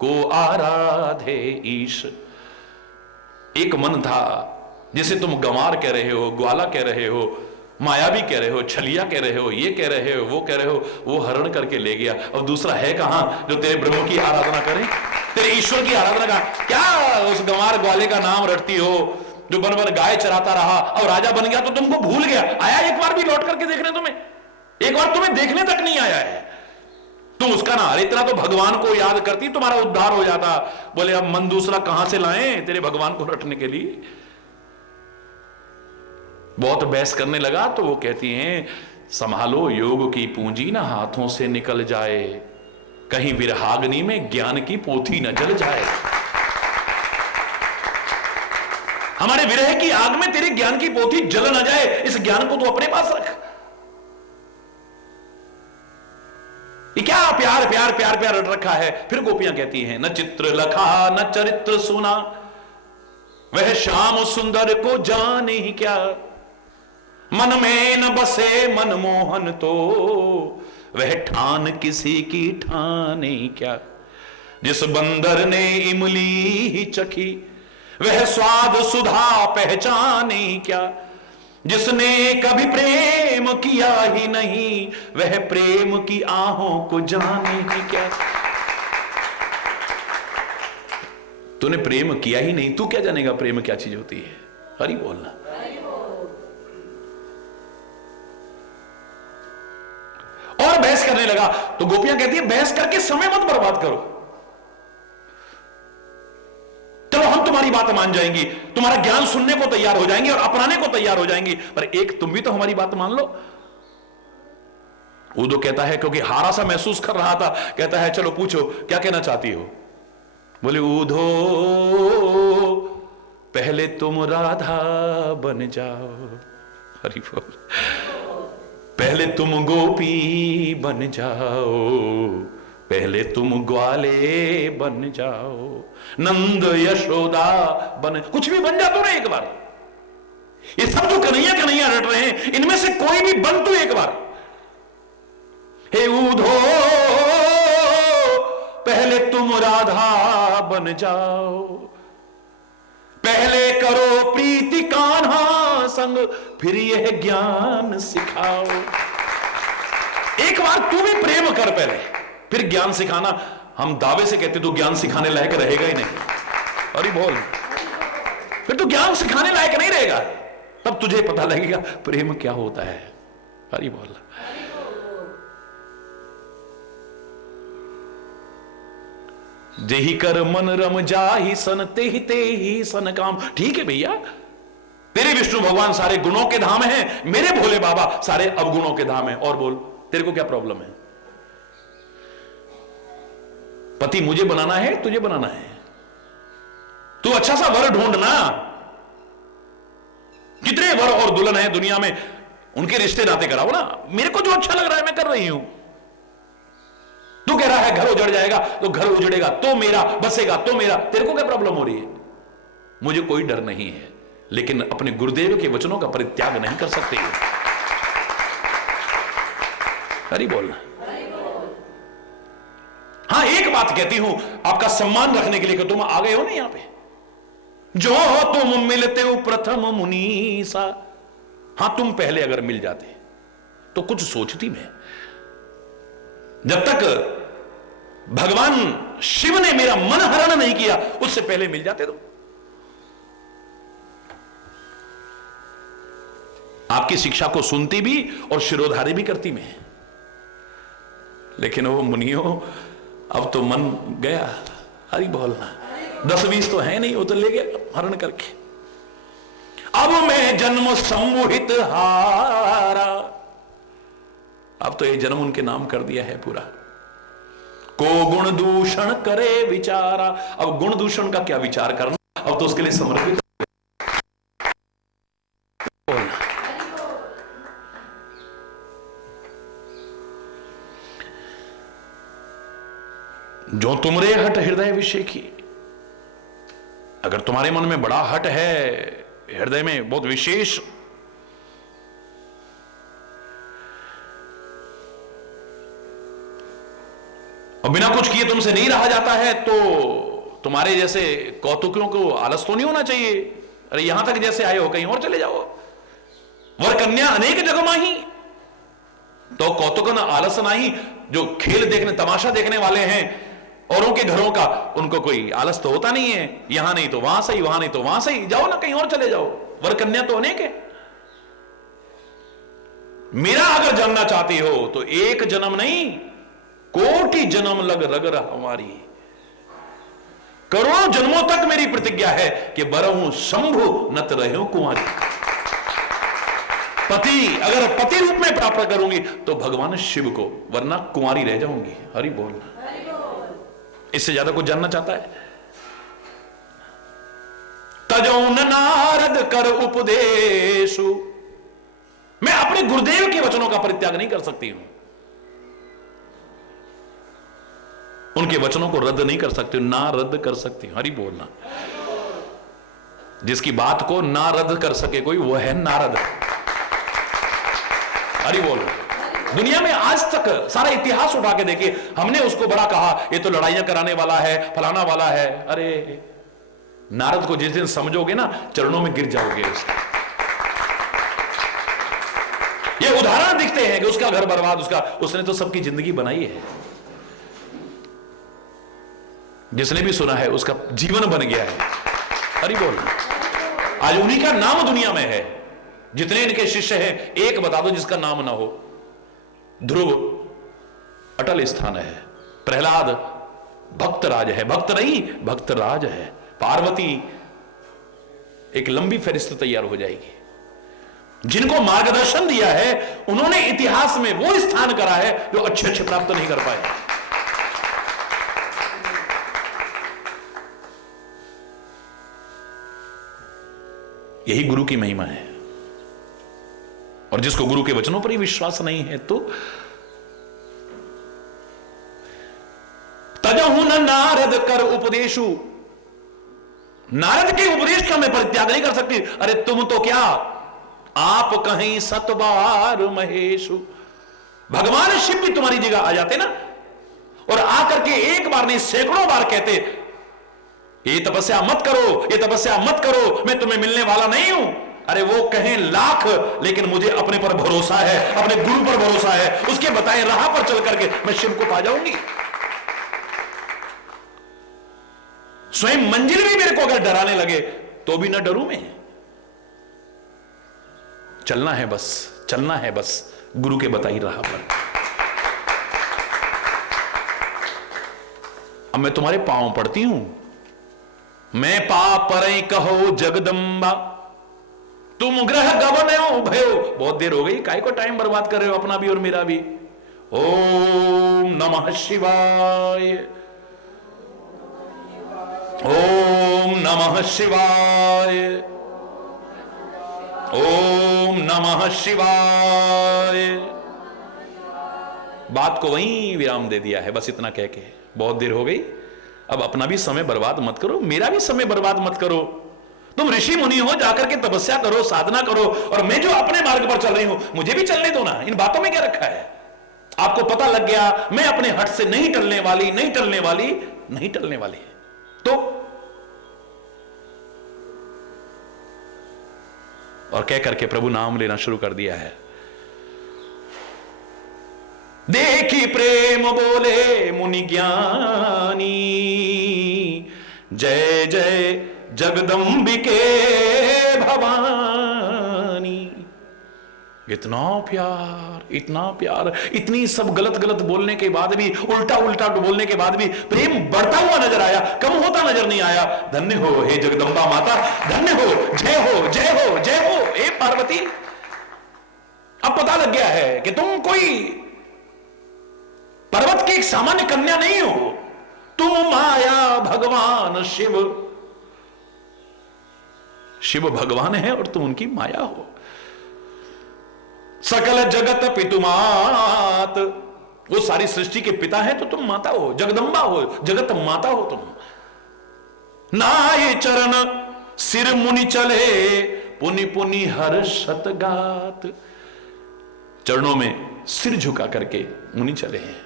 को आराधे ईश। एक मन था जिसे तुम गंवार कह रहे हो, ग्वाला कह रहे हो, मायावी कह रहे हो, छलिया कह रहे हो, ये कह रहे हो, वो कह रहे हो, वो हरण करके ले गया। अब दूसरा है कहां जो तेरे ब्रह्म की आराधना करे, तेरे ईश्वर की आराधना का? क्या उस गंवार ग्वाले का नाम रटती हो जो बन बन गाय चराता रहा और राजा बन गया तो तुमको भूल गया? आया एक बार भी लौट करके देखने तुम्हें? एक बार तुम्हें देखने तक नहीं आया है। तुम उसका ना, अरे इतना तो भगवान को याद करती तुम्हारा उद्धार हो जाता। बोले अब मन दूसरा कहां से लाएं तेरे भगवान को रटने के लिए? बहुत बहस करने लगा तो वो कहती हैं संभालो योग की पूंजी ना हाथों से निकल जाए, कहीं विरहाग्नि में ज्ञान की पोथी न जल जाए। हमारे विरह की आग में तेरे ज्ञान की पोथी जल न जाए, इस ज्ञान को तो अपने पास रख। ये क्या प्यार प्यार प्यार प्यार रट रखा है? फिर गोपियां कहती हैं न चित्र लखा न चरित्र सुना, वह श्याम सुंदर को जाने ही क्या। मन में न बसे मन मोहन तो, वह ठान किसी की ठाने क्या। जिस बंदर ने इमली ही चखी, वह स्वाद सुधा पहचाने क्या। जिसने कभी प्रेम किया ही नहीं, वह प्रेम की आहों को जाने ही क्या। तूने प्रेम किया ही नहीं, तू क्या जानेगा प्रेम क्या चीज होती है? हरि बोलना। करने लगा तो गोपियां कहती है बहस करके समय मत बर्बाद करो, चलो हम तुम्हारी बात मान जाएंगी, तुम्हारा ज्ञान सुनने को तैयार हो जाएंगे और अपनाने को तैयार हो जाएंगी, पर एक तुम भी तो हमारी बात मान लो। उदो कहता है, क्योंकि हारा सा महसूस कर रहा था, कहता है चलो पूछो क्या कहना चाहती हो। बोले उधो पहले तुम राधा बन जाओ, हरि बोल, पहले तुम गोपी बन जाओ, पहले तुम ग्वाले बन जाओ, नंद यशोदा बन, कुछ भी बन जा तो ना एक बार। ये सब जो कन्हैया कन्हैया रट रहे हैं इनमें से कोई भी बन तो एक बार। हे उधो पहले तुम राधा बन जाओ, पहले करो प्रीति कान्हा संग, फिर यह ज्ञान सिखाओ। एक बार तू भी प्रेम कर पहले, फिर ज्ञान सिखाना। हम दावे से कहते तो ज्ञान सिखाने लायक रहेगा ही नहीं, अरे बोल, फिर तो ज्ञान सिखाने लायक नहीं रहेगा, तब तुझे पता लगेगा प्रेम क्या होता है। अरे बोल, जेहि कर मन रम जाहि सन ते ही सन काम। ठीक है भैया, तेरे विष्णु भगवान सारे गुणों के धाम हैं, मेरे भोले बाबा सारे अवगुणों के धाम हैं। और बोल, तेरे को क्या प्रॉब्लम है? पति मुझे बनाना है, तुझे बनाना है, तू अच्छा सा वर ढूंढना। कितने वर और दुल्हन है दुनिया में, उनके रिश्ते नाते कराओ ना। मेरे को जो अच्छा लग रहा है मैं कर रही हूं। तू कह रहा है घर उजड़ जाएगा, तो घर उजड़ेगा तो मेरा, बसेगा तो मेरा, तेरे को क्या प्रॉब्लम हो रही है? मुझे कोई डर नहीं है, लेकिन अपने गुरुदेव के वचनों का परित्याग नहीं कर सकते। हरि बोलना। हाँ, एक बात कहती हूं आपका सम्मान रखने के लिए कि तुम आ गए हो ना यहां पे, जो तुम मिलते हो प्रथम मुनीसा। हां, तुम पहले अगर मिल जाते तो कुछ सोचती मैं। जब तक भगवान शिव ने मेरा मन हरण नहीं किया, उससे पहले मिल जाते तो। आपकी शिक्षा को सुनती भी और शिरोधार्य भी करती मैं, लेकिन वो मुनियों अब तो मन गया। हरि बोलना। 10-20 तो है नहीं, वो तो ले गया हरण करके। अब मैं जन्म सम्मोहित हारा, अब तो ये जन्म उनके नाम कर दिया है पूरा। को गुण दूषण करे विचारा, अब गुण दूषण का क्या विचार करना, अब तो उसके लिए समर्पित। जो तुमरे हट हृदय विषय की, अगर तुम्हारे मन में बड़ा हट है, हृदय में बहुत विशेष, और बिना कुछ किए तुमसे नहीं रहा जाता है, तो तुम्हारे जैसे कौतुकियों को आलस तो नहीं होना चाहिए। अरे यहां तक जैसे आए हो, कहीं और चले जाओ। वर कन्या अनेक जग माही, तो कौतुक न आलस नाही। जो खेल देखने, तमाशा देखने वाले हैं औरों के घरों का, उनको कोई आलस तो होता नहीं है। यहां नहीं तो वहां सही, वहां नहीं तो वहां सही, जाओ ना कहीं और चले जाओ। वर कन्या तो अनेक है। मेरा अगर जानना चाहती हो तो एक जन्म नहीं, कोटि जन्म लग रगर हमारी। करोड़ों जन्मों तक मेरी प्रतिज्ञा है कि बरहूं शंभु नत रहो कुंवारी। पति अगर पति रूप में प्राप्त करूंगी तो भगवान शिव को, वरना कुंवारी रह जाऊंगी। हरि बोलना। इससे ज्यादा कुछ जानना चाहता है? तजौन नारद कर उपदेशु, मैं अपने गुरुदेव के वचनों का परित्याग नहीं कर सकती हूं, उनके वचनों को रद्द नहीं कर सकती, ना रद्द कर सकती। हरि बोलना। जिसकी बात को ना रद्द कर सके कोई, वो है नारद। हरि बोल। दुनिया में आज तक सारा इतिहास उठा के देखिए, हमने उसको बड़ा कहा, ये तो लड़ाइयां कराने वाला है, फलाना वाला है। अरे नारद को जिस दिन समझोगे ना, चरणों में गिर जाओगे उसके। ये उदाहरण दिखते हैं कि उसका घर बर्बाद, उसने तो सबकी जिंदगी बनाई है। जिसने भी सुना है उसका जीवन बन गया है। हरि बोल। आज उन्हीं का नाम दुनिया में है। जितने इनके शिष्य हैं, एक बता दो जिसका नाम ना हो। ध्रुव, अटल स्थान है। प्रहलाद भक्तराज है, भक्त नहीं भक्तराज है। पार्वती, एक लंबी फहरिस्त तैयार हो जाएगी। जिनको मार्गदर्शन दिया है उन्होंने इतिहास में वो स्थान करा है जो अच्छे अच्छे प्राप्त नहीं कर पाए। यही गुरु की महिमा है। और जिसको गुरु के वचनों पर ही विश्वास नहीं है तो तजहु न नारद कर उपदेशु, नारद के उपदेश का मैं परित्याग नहीं कर सकती। अरे तुम तो क्या, आप कहीं सतबार महेशु। भगवान शिव भी तुम्हारी जगह आ जाते ना, और आकर के एक बार नहीं सैकड़ों बार कहते ये तपस्या मत करो, ये तपस्या मत करो, मैं तुम्हें मिलने वाला नहीं हूं। अरे वो कहें लाख, लेकिन मुझे अपने पर भरोसा है, अपने गुरु पर भरोसा है। उसके बताए राह पर चल करके मैं शिव को पा जाऊंगी। स्वयं मंजिल भी मेरे को अगर डराने लगे तो भी ना डरूं मैं। चलना है बस, चलना है बस गुरु के बताई राह पर। अब मैं तुम्हारे पांव पड़ती हूं। मैं पाप परई कहो जगदम्बा, तुम ग्रह गवनो भयो। बहुत देर हो गई, काहे को टाइम बर्बाद कर रहे हो अपना भी और मेरा भी। ओम नमः शिवाय, ओम नमः शिवाय, ओम नमः शिवाय। बात को वहीं विराम दे दिया है, बस इतना कह के। बहुत देर हो गई, अब अपना भी समय बर्बाद मत करो, मेरा भी समय बर्बाद मत करो। तुम ऋषि मुनि हो, जाकर के तपस्या करो, साधना करो, और मैं जो अपने मार्ग पर चल रही हूं मुझे भी चलने दो ना। इन बातों में क्या रखा है? आपको पता लग गया मैं अपने हट से नहीं टलने वाली, नहीं टलने वाली, नहीं टलने वाली, तो और कह करके प्रभु नाम लेना शुरू कर दिया है। देखी प्रेम बोले मुनि ज्ञानी, जय जय जगदम्बिके भवानी। इतना प्यार, इतना प्यार, इतनी सब गलत गलत बोलने के बाद भी, उल्टा उल्टा बोलने के बाद भी प्रेम बढ़ता हुआ नजर आया, कम होता नजर नहीं आया। धन्य हो हे जगदम्बा माता, धन्य हो, जय हो, जय हो, जय हो हे पार्वती। अब पता लग गया है कि तुम कोई पर्वत की एक सामान्य कन्या नहीं हो, तुम माया भगवान शिव। शिव भगवान है और तुम उनकी माया हो। सकल जगत पितुमात, वो सारी सृष्टि के पिता है तो तुम माता हो, जगदम्बा हो, जगत माता हो तुम। नाय चरण सिर मुनि चले, पुनि पुनि हर्षत गात। चरणों में सिर झुका करके मुनि चले हैं,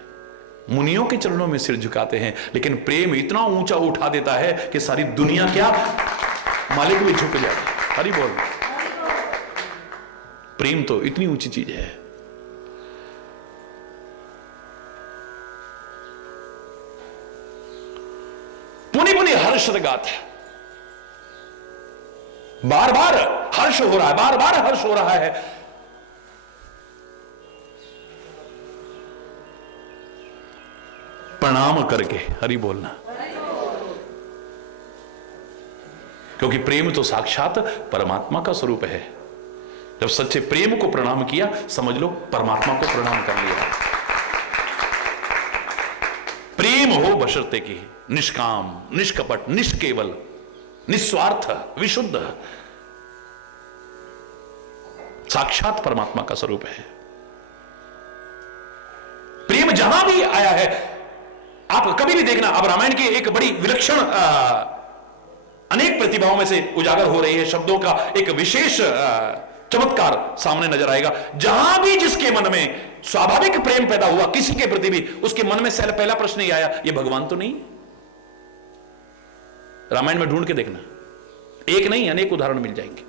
मुनियों के चरणों में सिर झुकाते हैं। लेकिन प्रेम इतना ऊंचा उठा देता है कि सारी दुनिया क्या, मालिक भी झुक जाए। हरि बोल। प्रेम तो इतनी ऊंची चीज है। पुनि पुनि हर्ष गात है, बार बार हर्ष हो रहा है, बार बार हर्ष हो रहा है। प्रणाम करके हरि बोलना, क्योंकि प्रेम तो साक्षात परमात्मा का स्वरूप है। जब सच्चे प्रेम को प्रणाम किया, समझ लो परमात्मा को प्रणाम कर लिया। प्रेम हो बशर्ते की निष्काम, निष्कपट, निष्केवल, निस्वार्थ, विशुद्ध, साक्षात परमात्मा का स्वरूप है। प्रेम जहां भी आया है, आप कभी भी देखना, अब रामायण की एक बड़ी विलक्षण अनेक प्रतिभाओं में से उजागर हो रही है, शब्दों का एक विशेष चमत्कार सामने नजर आएगा। जहां भी जिसके मन में स्वाभाविक प्रेम पैदा हुआ किसी के प्रति भी, उसके मन में पहला प्रश्न ही आया, ये भगवान तो नहीं? रामायण में ढूंढ के देखना, एक नहीं अनेक उदाहरण मिल जाएंगे।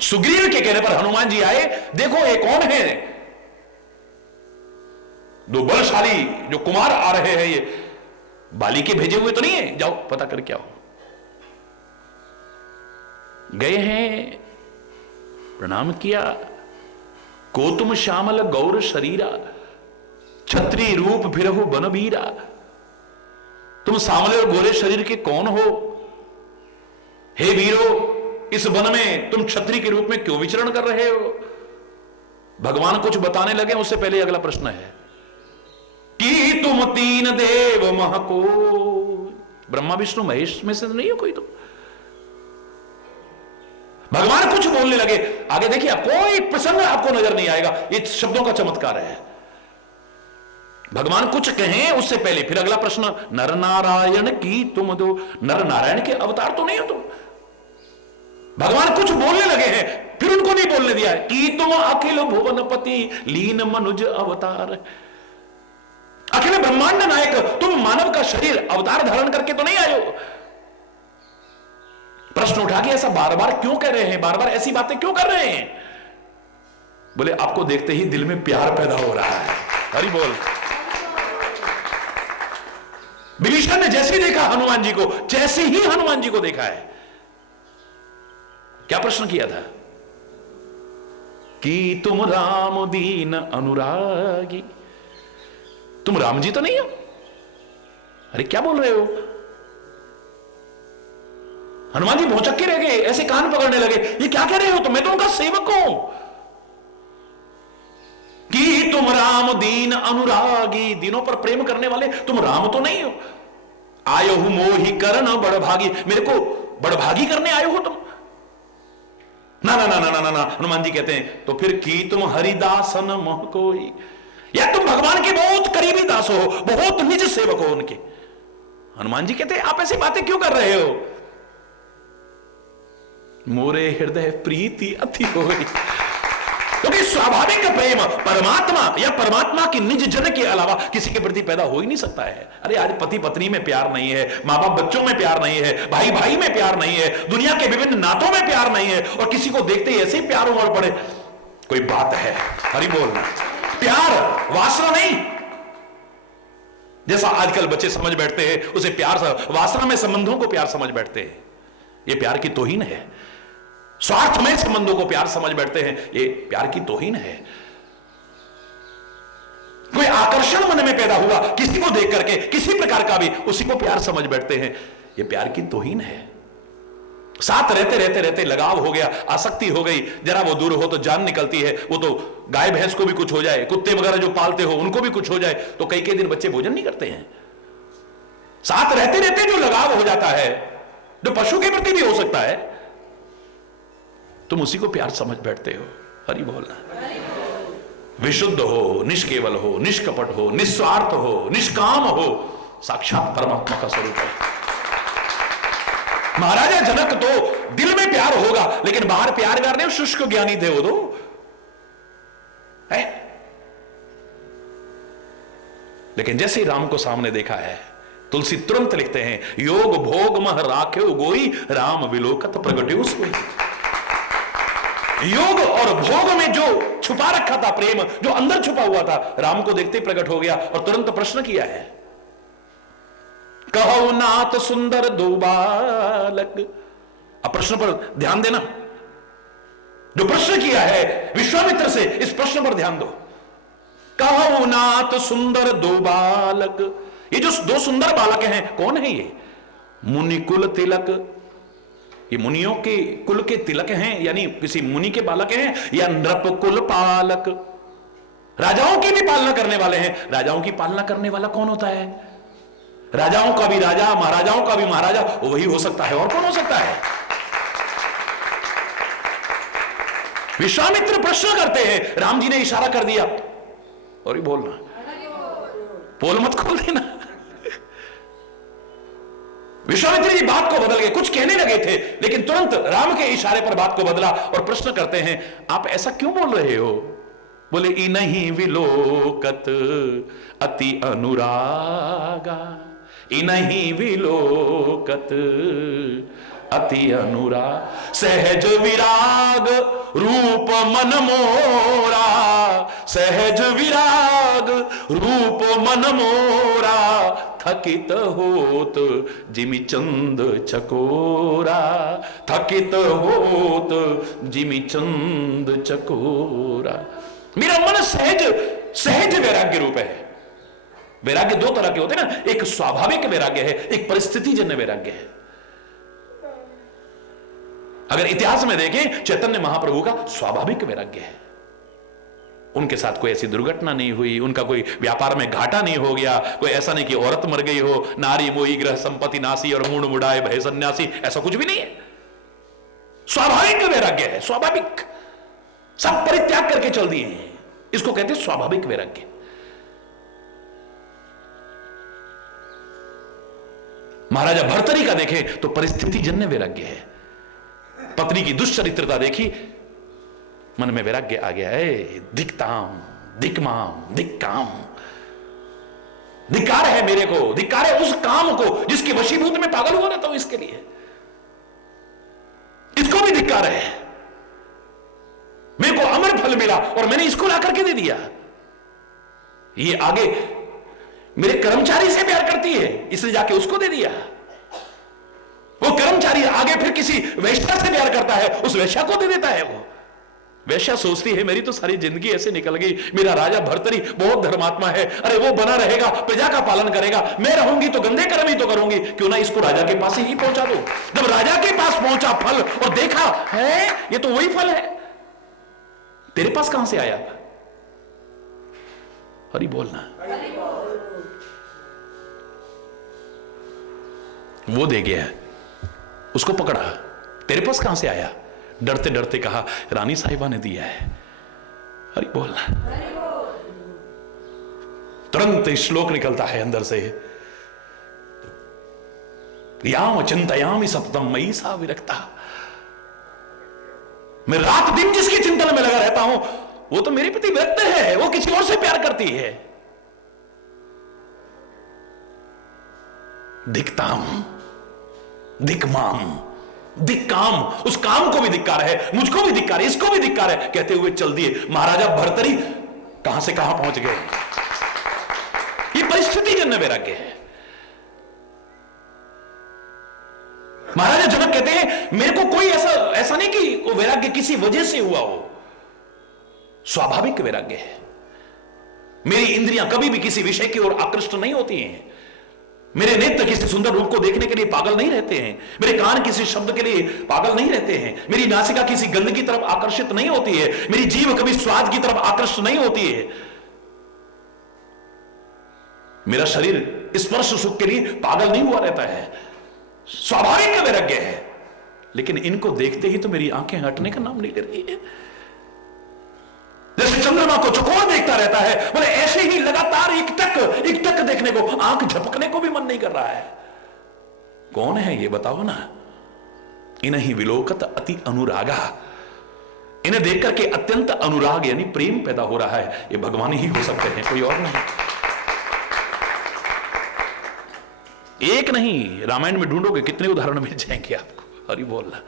सुग्रीव के कहने पर हनुमान जी आए, देखो ये कौन है? दो बलशाली जो कुमार आ रहे हैं, ये बाली के भेजे हुए तो नहीं है, जाओ पता कर क्या हो। गए हैं प्रणाम किया। को तुम श्यामल गौर शरीरा, छत्री रूप फिरहु बनबीरा। तुम सामले और गोरे शरीर के कौन हो? हे वीरो, इस वन में तुम छत्री के रूप में क्यों विचरण कर रहे हो? भगवान कुछ बताने लगे उससे पहले अगला प्रश्न है कि तुम तीन देव महको। ब्रह्मा विष्णु महेश में से नहीं हो कोई? तुम भगवान कुछ बोलने लगे। आगे देखिए, कोई प्रसंग आपको नजर नहीं आएगा। ये शब्दों का चमत्कार है। भगवान कुछ कहें उससे पहले फिर अगला प्रश्न, नर नारायण की तुम दो। नर नारायण के अवतार तो नहीं हो तुम? भगवान कुछ बोलने लगे हैं, फिर उनको नहीं बोलने दिया है कि तुम अखिल भुवनपति लीन मनुज अवतार। अखिल ब्रह्मांड नायक तुम मानव का शरीर अवतार धारण करके तो नहीं आए हो। प्रश्न उठा के ऐसा बार बार क्यों कह रहे हैं? बार बार ऐसी बातें क्यों कर रहे हैं? बोले आपको देखते ही दिल में प्यार पैदा हो रहा है। हरि बोल। विभीषण ने जैसे ही देखा हनुमान जी को, जैसे ही हनुमान जी को देखा है, क्या प्रश्न किया था कि तुम राम दीन अनुरागी। तुम राम जी तो नहीं हो? अरे क्या बोल रहे हो? हनुमान जी भौचक्के रह गए, ऐसे कान पकड़ने लगे। ये क्या कह रहे हो? तो मैं तो उनका सेवक हूं। कि तुम राम दीन अनुरागी, दीनों पर प्रेम करने वाले तुम राम तो नहीं हो। आयो हूं मोहि करण बड़भागी, मेरे को बड़भागी करने आयो हो तुम? ना ना ना ना ना ना। हनुमान जी कहते हैं तो फिर की तुम हरिदासन मोह कोई, या तुम भगवान के बहुत करीबी दास हो, बहुत निज सेवक हो उनके। हनुमान जी कहते हैं आप ऐसी बातें क्यों कर रहे हो? मोरे हृदय प्रीति अति हो गई। क्योंकि स्वाभाविक प्रेम परमात्मा या परमात्मा की निज जन के अलावा किसी के प्रति पैदा हो ही नहीं सकता है। अरे आज पति पत्नी में प्यार नहीं है, मां बाप बच्चों में प्यार नहीं है, भाई भाई में प्यार नहीं है, दुनिया के विभिन्न नातों में प्यार नहीं है, और किसी को देखते ही ऐसे ही प्यार उमड़ पड़े। कोई बात है? हरि बोलना। प्यार वासना नहीं। जैसा आजकल बच्चे समझ बैठते हैं उसे प्यार, वासना में संबंधों को प्यार समझ बैठते हैं। यह प्यार की तौहीन है। स्वार्थमय संबंधों को प्यार समझ बैठते हैं, ये प्यार की तौहीन है। कोई आकर्षण मन में पैदा हुआ किसी को देख करके, किसी प्रकार का भी, उसी को प्यार समझ बैठते हैं। ये प्यार की तौहीन है। साथ रहते रहते रहते लगाव हो गया, आसक्ति हो गई, जरा वो दूर हो तो जान निकलती है। वो तो गाय भैंस को भी कुछ हो जाए, कुत्ते वगैरह जो पालते हो उनको भी कुछ हो जाए, तो कई दिन बच्चे भोजन नहीं करते हैं। साथ रहते रहते जो लगाव हो जाता है, जो पशु के प्रति भी हो सकता है, तुम उसी को प्यार समझ बैठते हो। हरि बोलना। विशुद्ध हो, निष्केवल हो, निष्कपट हो, निस्वार्थ हो, निष्काम हो, साक्षात परमात्मा का स्वरूप है। महाराजा जनक तो दिल में प्यार होगा, लेकिन बाहर प्यार कर रहे, शुष्क ज्ञानी थे वो तो है। लेकिन जैसे ही राम को सामने देखा है, तुलसी तुरंत लिखते हैं, योग भोग मह राख्यो गोई, राम विलोकत प्रगट्यो सोई। योग और भोग में जो छुपा रखा था प्रेम, जो अंदर छुपा हुआ था, राम को देखते प्रकट हो गया। और तुरंत प्रश्न किया है, कहो नाथ सुंदर दो बालक। अब प्रश्न पर ध्यान देना। जो प्रश्न किया है विश्वामित्र से, इस प्रश्न पर ध्यान दो। कहो नाथ सुंदर दो बालक। ये जो दो सुंदर बालक हैं, कौन है ये? मुनिकुल तिलक। ये मुनियों के कुल के तिलक हैं, यानी किसी मुनि के बालक हैं, या नृप कुल पालक, राजाओं की भी पालना करने वाले हैं। राजाओं की पालना करने वाला कौन होता है? राजाओं का भी राजा, महाराजाओं का भी महाराजा वही हो सकता है, और कौन हो सकता है? विश्वामित्र प्रश्न करते हैं, राम जी ने इशारा कर दिया, और ही बोलना, पोल मत खोल देना। विश्वामित्र जी बात को बदल गए, कुछ कहने लगे थे, लेकिन तुरंत राम के इशारे पर बात को बदला और प्रश्न करते हैं, आप ऐसा क्यों बोल रहे हो? बोले, इनहि विलोकत अति अनुरागा, इनहि विलोकत अति अनुराग, सहज विराग रूप मन मोरा, सहज विराग रूप मन मोरा, थकित होत जिमि चंद चकोरा, थकित होत जिमि चंद चकोरा। मेरा मन सहज सहज वैराग्य रूप है। वैराग्य दो तरह के होते हैं ना, एक स्वाभाविक वैराग्य है, एक परिस्थितिजन्य वैराग्य है। अगर इतिहास में देखें, चैतन्य महाप्रभु का स्वाभाविक वैराग्य है। उनके साथ कोई ऐसी दुर्घटना नहीं हुई, उनका कोई व्यापार में घाटा नहीं हो गया, कोई ऐसा नहीं कि औरत मर गई हो, नारी मोही ग्रह संपत्ति नासी और मूढ़ मुड़ाए भय सन्यासी, ऐसा कुछ भी नहीं है। स्वाभाविक वैराग्य है, स्वाभाविक, सब परित्याग करके चल दिए हैं, इसको कहते हैं स्वाभाविक वैराग्य। महाराजा भर्तरी का देखें तो परिस्थितिजन्य वैराग्य है। पत्नी की दुश्चरित्रता देखी, मन में वैराग्य आ गया है, दिक्ताम दिक्माम दिक्काम, धिक्कार है मेरे को, धिक्कार है उस काम को जिसके वशीभूत में पागल हुआ रहता हूं, इसके लिए इसको भी धिक्कार है। मेरे को अमर फल मिला और मैंने इसको ला करके दे दिया। ये आगे मेरे कर्मचारी से प्यार करती है, इसलिए जाके उसको दे दिया। वो कर्मचारी आगे फिर किसी वैश्या से प्यार करता है, उस वैश्या को दे देता है। वो वैश्या सोचती है मेरी तो सारी जिंदगी ऐसे निकल गई, मेरा राजा भर्तरी बहुत धर्मात्मा है, अरे वो बना रहेगा, प्रजा का पालन करेगा, मैं रहूंगी तो गंदे कर्म ही तो करूंगी, क्यों ना इसको राजा के पास ही पहुंचा दो। जब राजा के पास पहुंचा फल और देखा है ये तो वही फल है, तेरे पास कहां से आया? हरि बोलना। वो दे गया, उसको पकड़ा, तेरे पास कहां से आया? डरते डरते कहा रानी साहिबा ने दिया है। हरि बोलना। तुरंत श्लोक निकलता है अंदर से, याम चिंतयामि सततम मयि सा विरक्ता। मैं रात दिन जिसकी चिंतन में लगा रहता हूं वो तो मेरे प्रति विरक्त है, वो किसी और से प्यार करती है। दिक्ताम दिक्माम दिक्काम, उस काम को भी धिक्कार है, मुझको भी धिक्कार है, इसको भी धिक्कार है, कहते हुए चल दिए। महाराजा भर्तरी कहां से कहां पहुंच गए। ये परिस्थितिजन्य वैराग्य है। महाराजा जनक कहते हैं मेरे को कोई ऐसा नहीं कि वो वैराग्य किसी वजह से हुआ हो, स्वाभाविक वैराग्य है। मेरी इंद्रियां कभी भी किसी विषय की ओर आकृष्ट नहीं होती हैं, मेरे नेत्र किसी सुंदर रूप को देखने के लिए पागल नहीं रहते हैं, मेरे कान किसी शब्द के लिए पागल नहीं रहते हैं, मेरी नासिका किसी गंध की तरफ आकर्षित नहीं होती है, मेरी जीभ कभी स्वाद की तरफ आकर्षित नहीं होती है, मेरा शरीर स्पर्श सुख के लिए पागल नहीं हुआ रहता है। स्वाभाविक वैराग्य है। लेकिन इनको देखते ही तो मेरी आंखें हटने का नाम नहीं ले रही है। जैसे चंद्रमा को चौकोर देखता रहता है, बोले ऐसे ही लगातार एक टक देखने को, आंख झपकने को भी मन नहीं कर रहा है। कौन है ये बताओ ना। इन्हीं विलोकत अति अनुरागा, इन्हें देख करके अत्यंत अनुराग यानी प्रेम पैदा हो रहा है। ये भगवान ही हो सकते हैं, कोई और नहीं। एक नहीं, रामायण में ढूंढोगे कितने उदाहरण मिल जाएंगे आपको। हरि बोलना।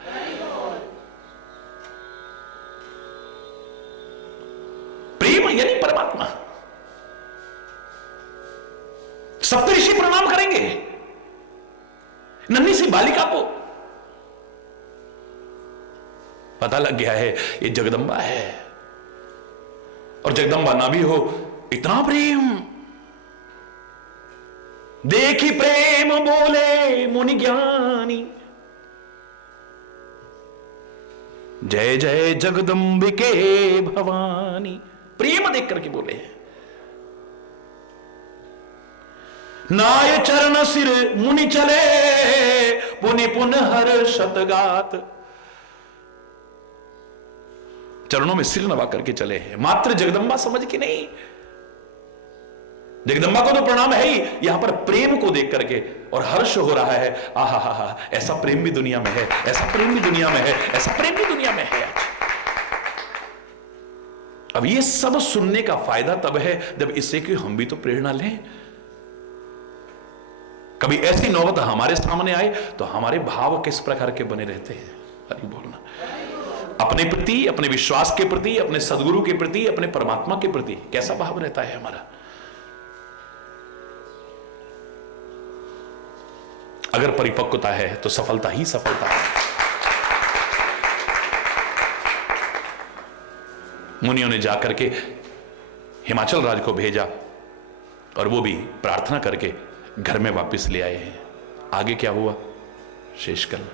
प्रेम यानी परमात्मा। सप्तऋषि प्रणाम करेंगे नन्ही सी बालिका को, पता लग गया है ये जगदम्बा है। और जगदम्बा ना भी हो, इतना प्रेम। देखी प्रेम बोले मुनि ज्ञानी, जय जय जगदम्बिके भवानी। प्रेम देख करके बोले। नाय चरण सिर मुनि चले, पुनि पुन हर शतगात। चरणों में सिर नवा करके चले हैं, मात्र जगदम्बा समझ के नहीं। जगदम्बा को तो प्रणाम है ही, यहां पर प्रेम को देख करके और हर्ष हो रहा है। आहा हा हा, ऐसा प्रेम भी दुनिया में है, ऐसा प्रेम भी दुनिया में है, ऐसा प्रेम भी दुनिया में है। अब ये सब सुनने का फायदा तब है जब इससे कि हम भी तो प्रेरणा लें। कभी ऐसी नौबत हमारे सामने आए तो हमारे भाव किस प्रकार के बने रहते हैं? हरि बोलना। अपने प्रति, अपने विश्वास के प्रति, अपने सदगुरु के प्रति, अपने परमात्मा के प्रति कैसा भाव रहता है हमारा? अगर परिपक्वता है तो सफलता ही सफलता है। मुनियों ने जाकर के हिमाचल राज को भेजा और वो भी प्रार्थना करके घर में वापस ले आए हैं। आगे क्या हुआ शेषकल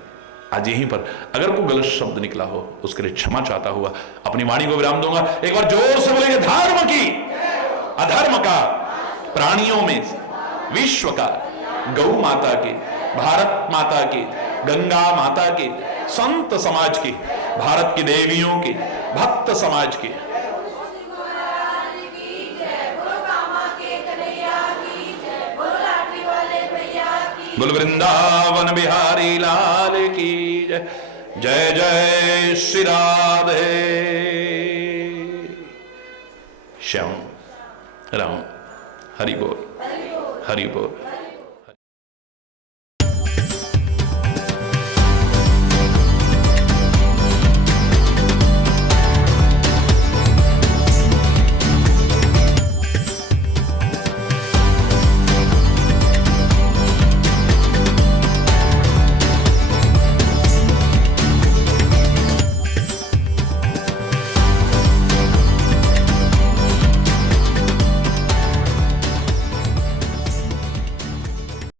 आज यहीं पर अगर कोई गलत शब्द निकला हो उसके लिए क्षमा चाहता हुआ अपनी वाणी को विराम दूंगा। एक बार जोर से बोलेंगे, धर्म की, अधर्म का, प्राणियों में, विश्व का, गौ माता की, भारत माता की, गंगा माता की, संत समाज की, भारत की देवियों की, भक्त समाज की, बोल वृंदावन बिहारी लाल की जय। जय जय श्री राधे श्याम राम। हरि बोल, हरि बोल।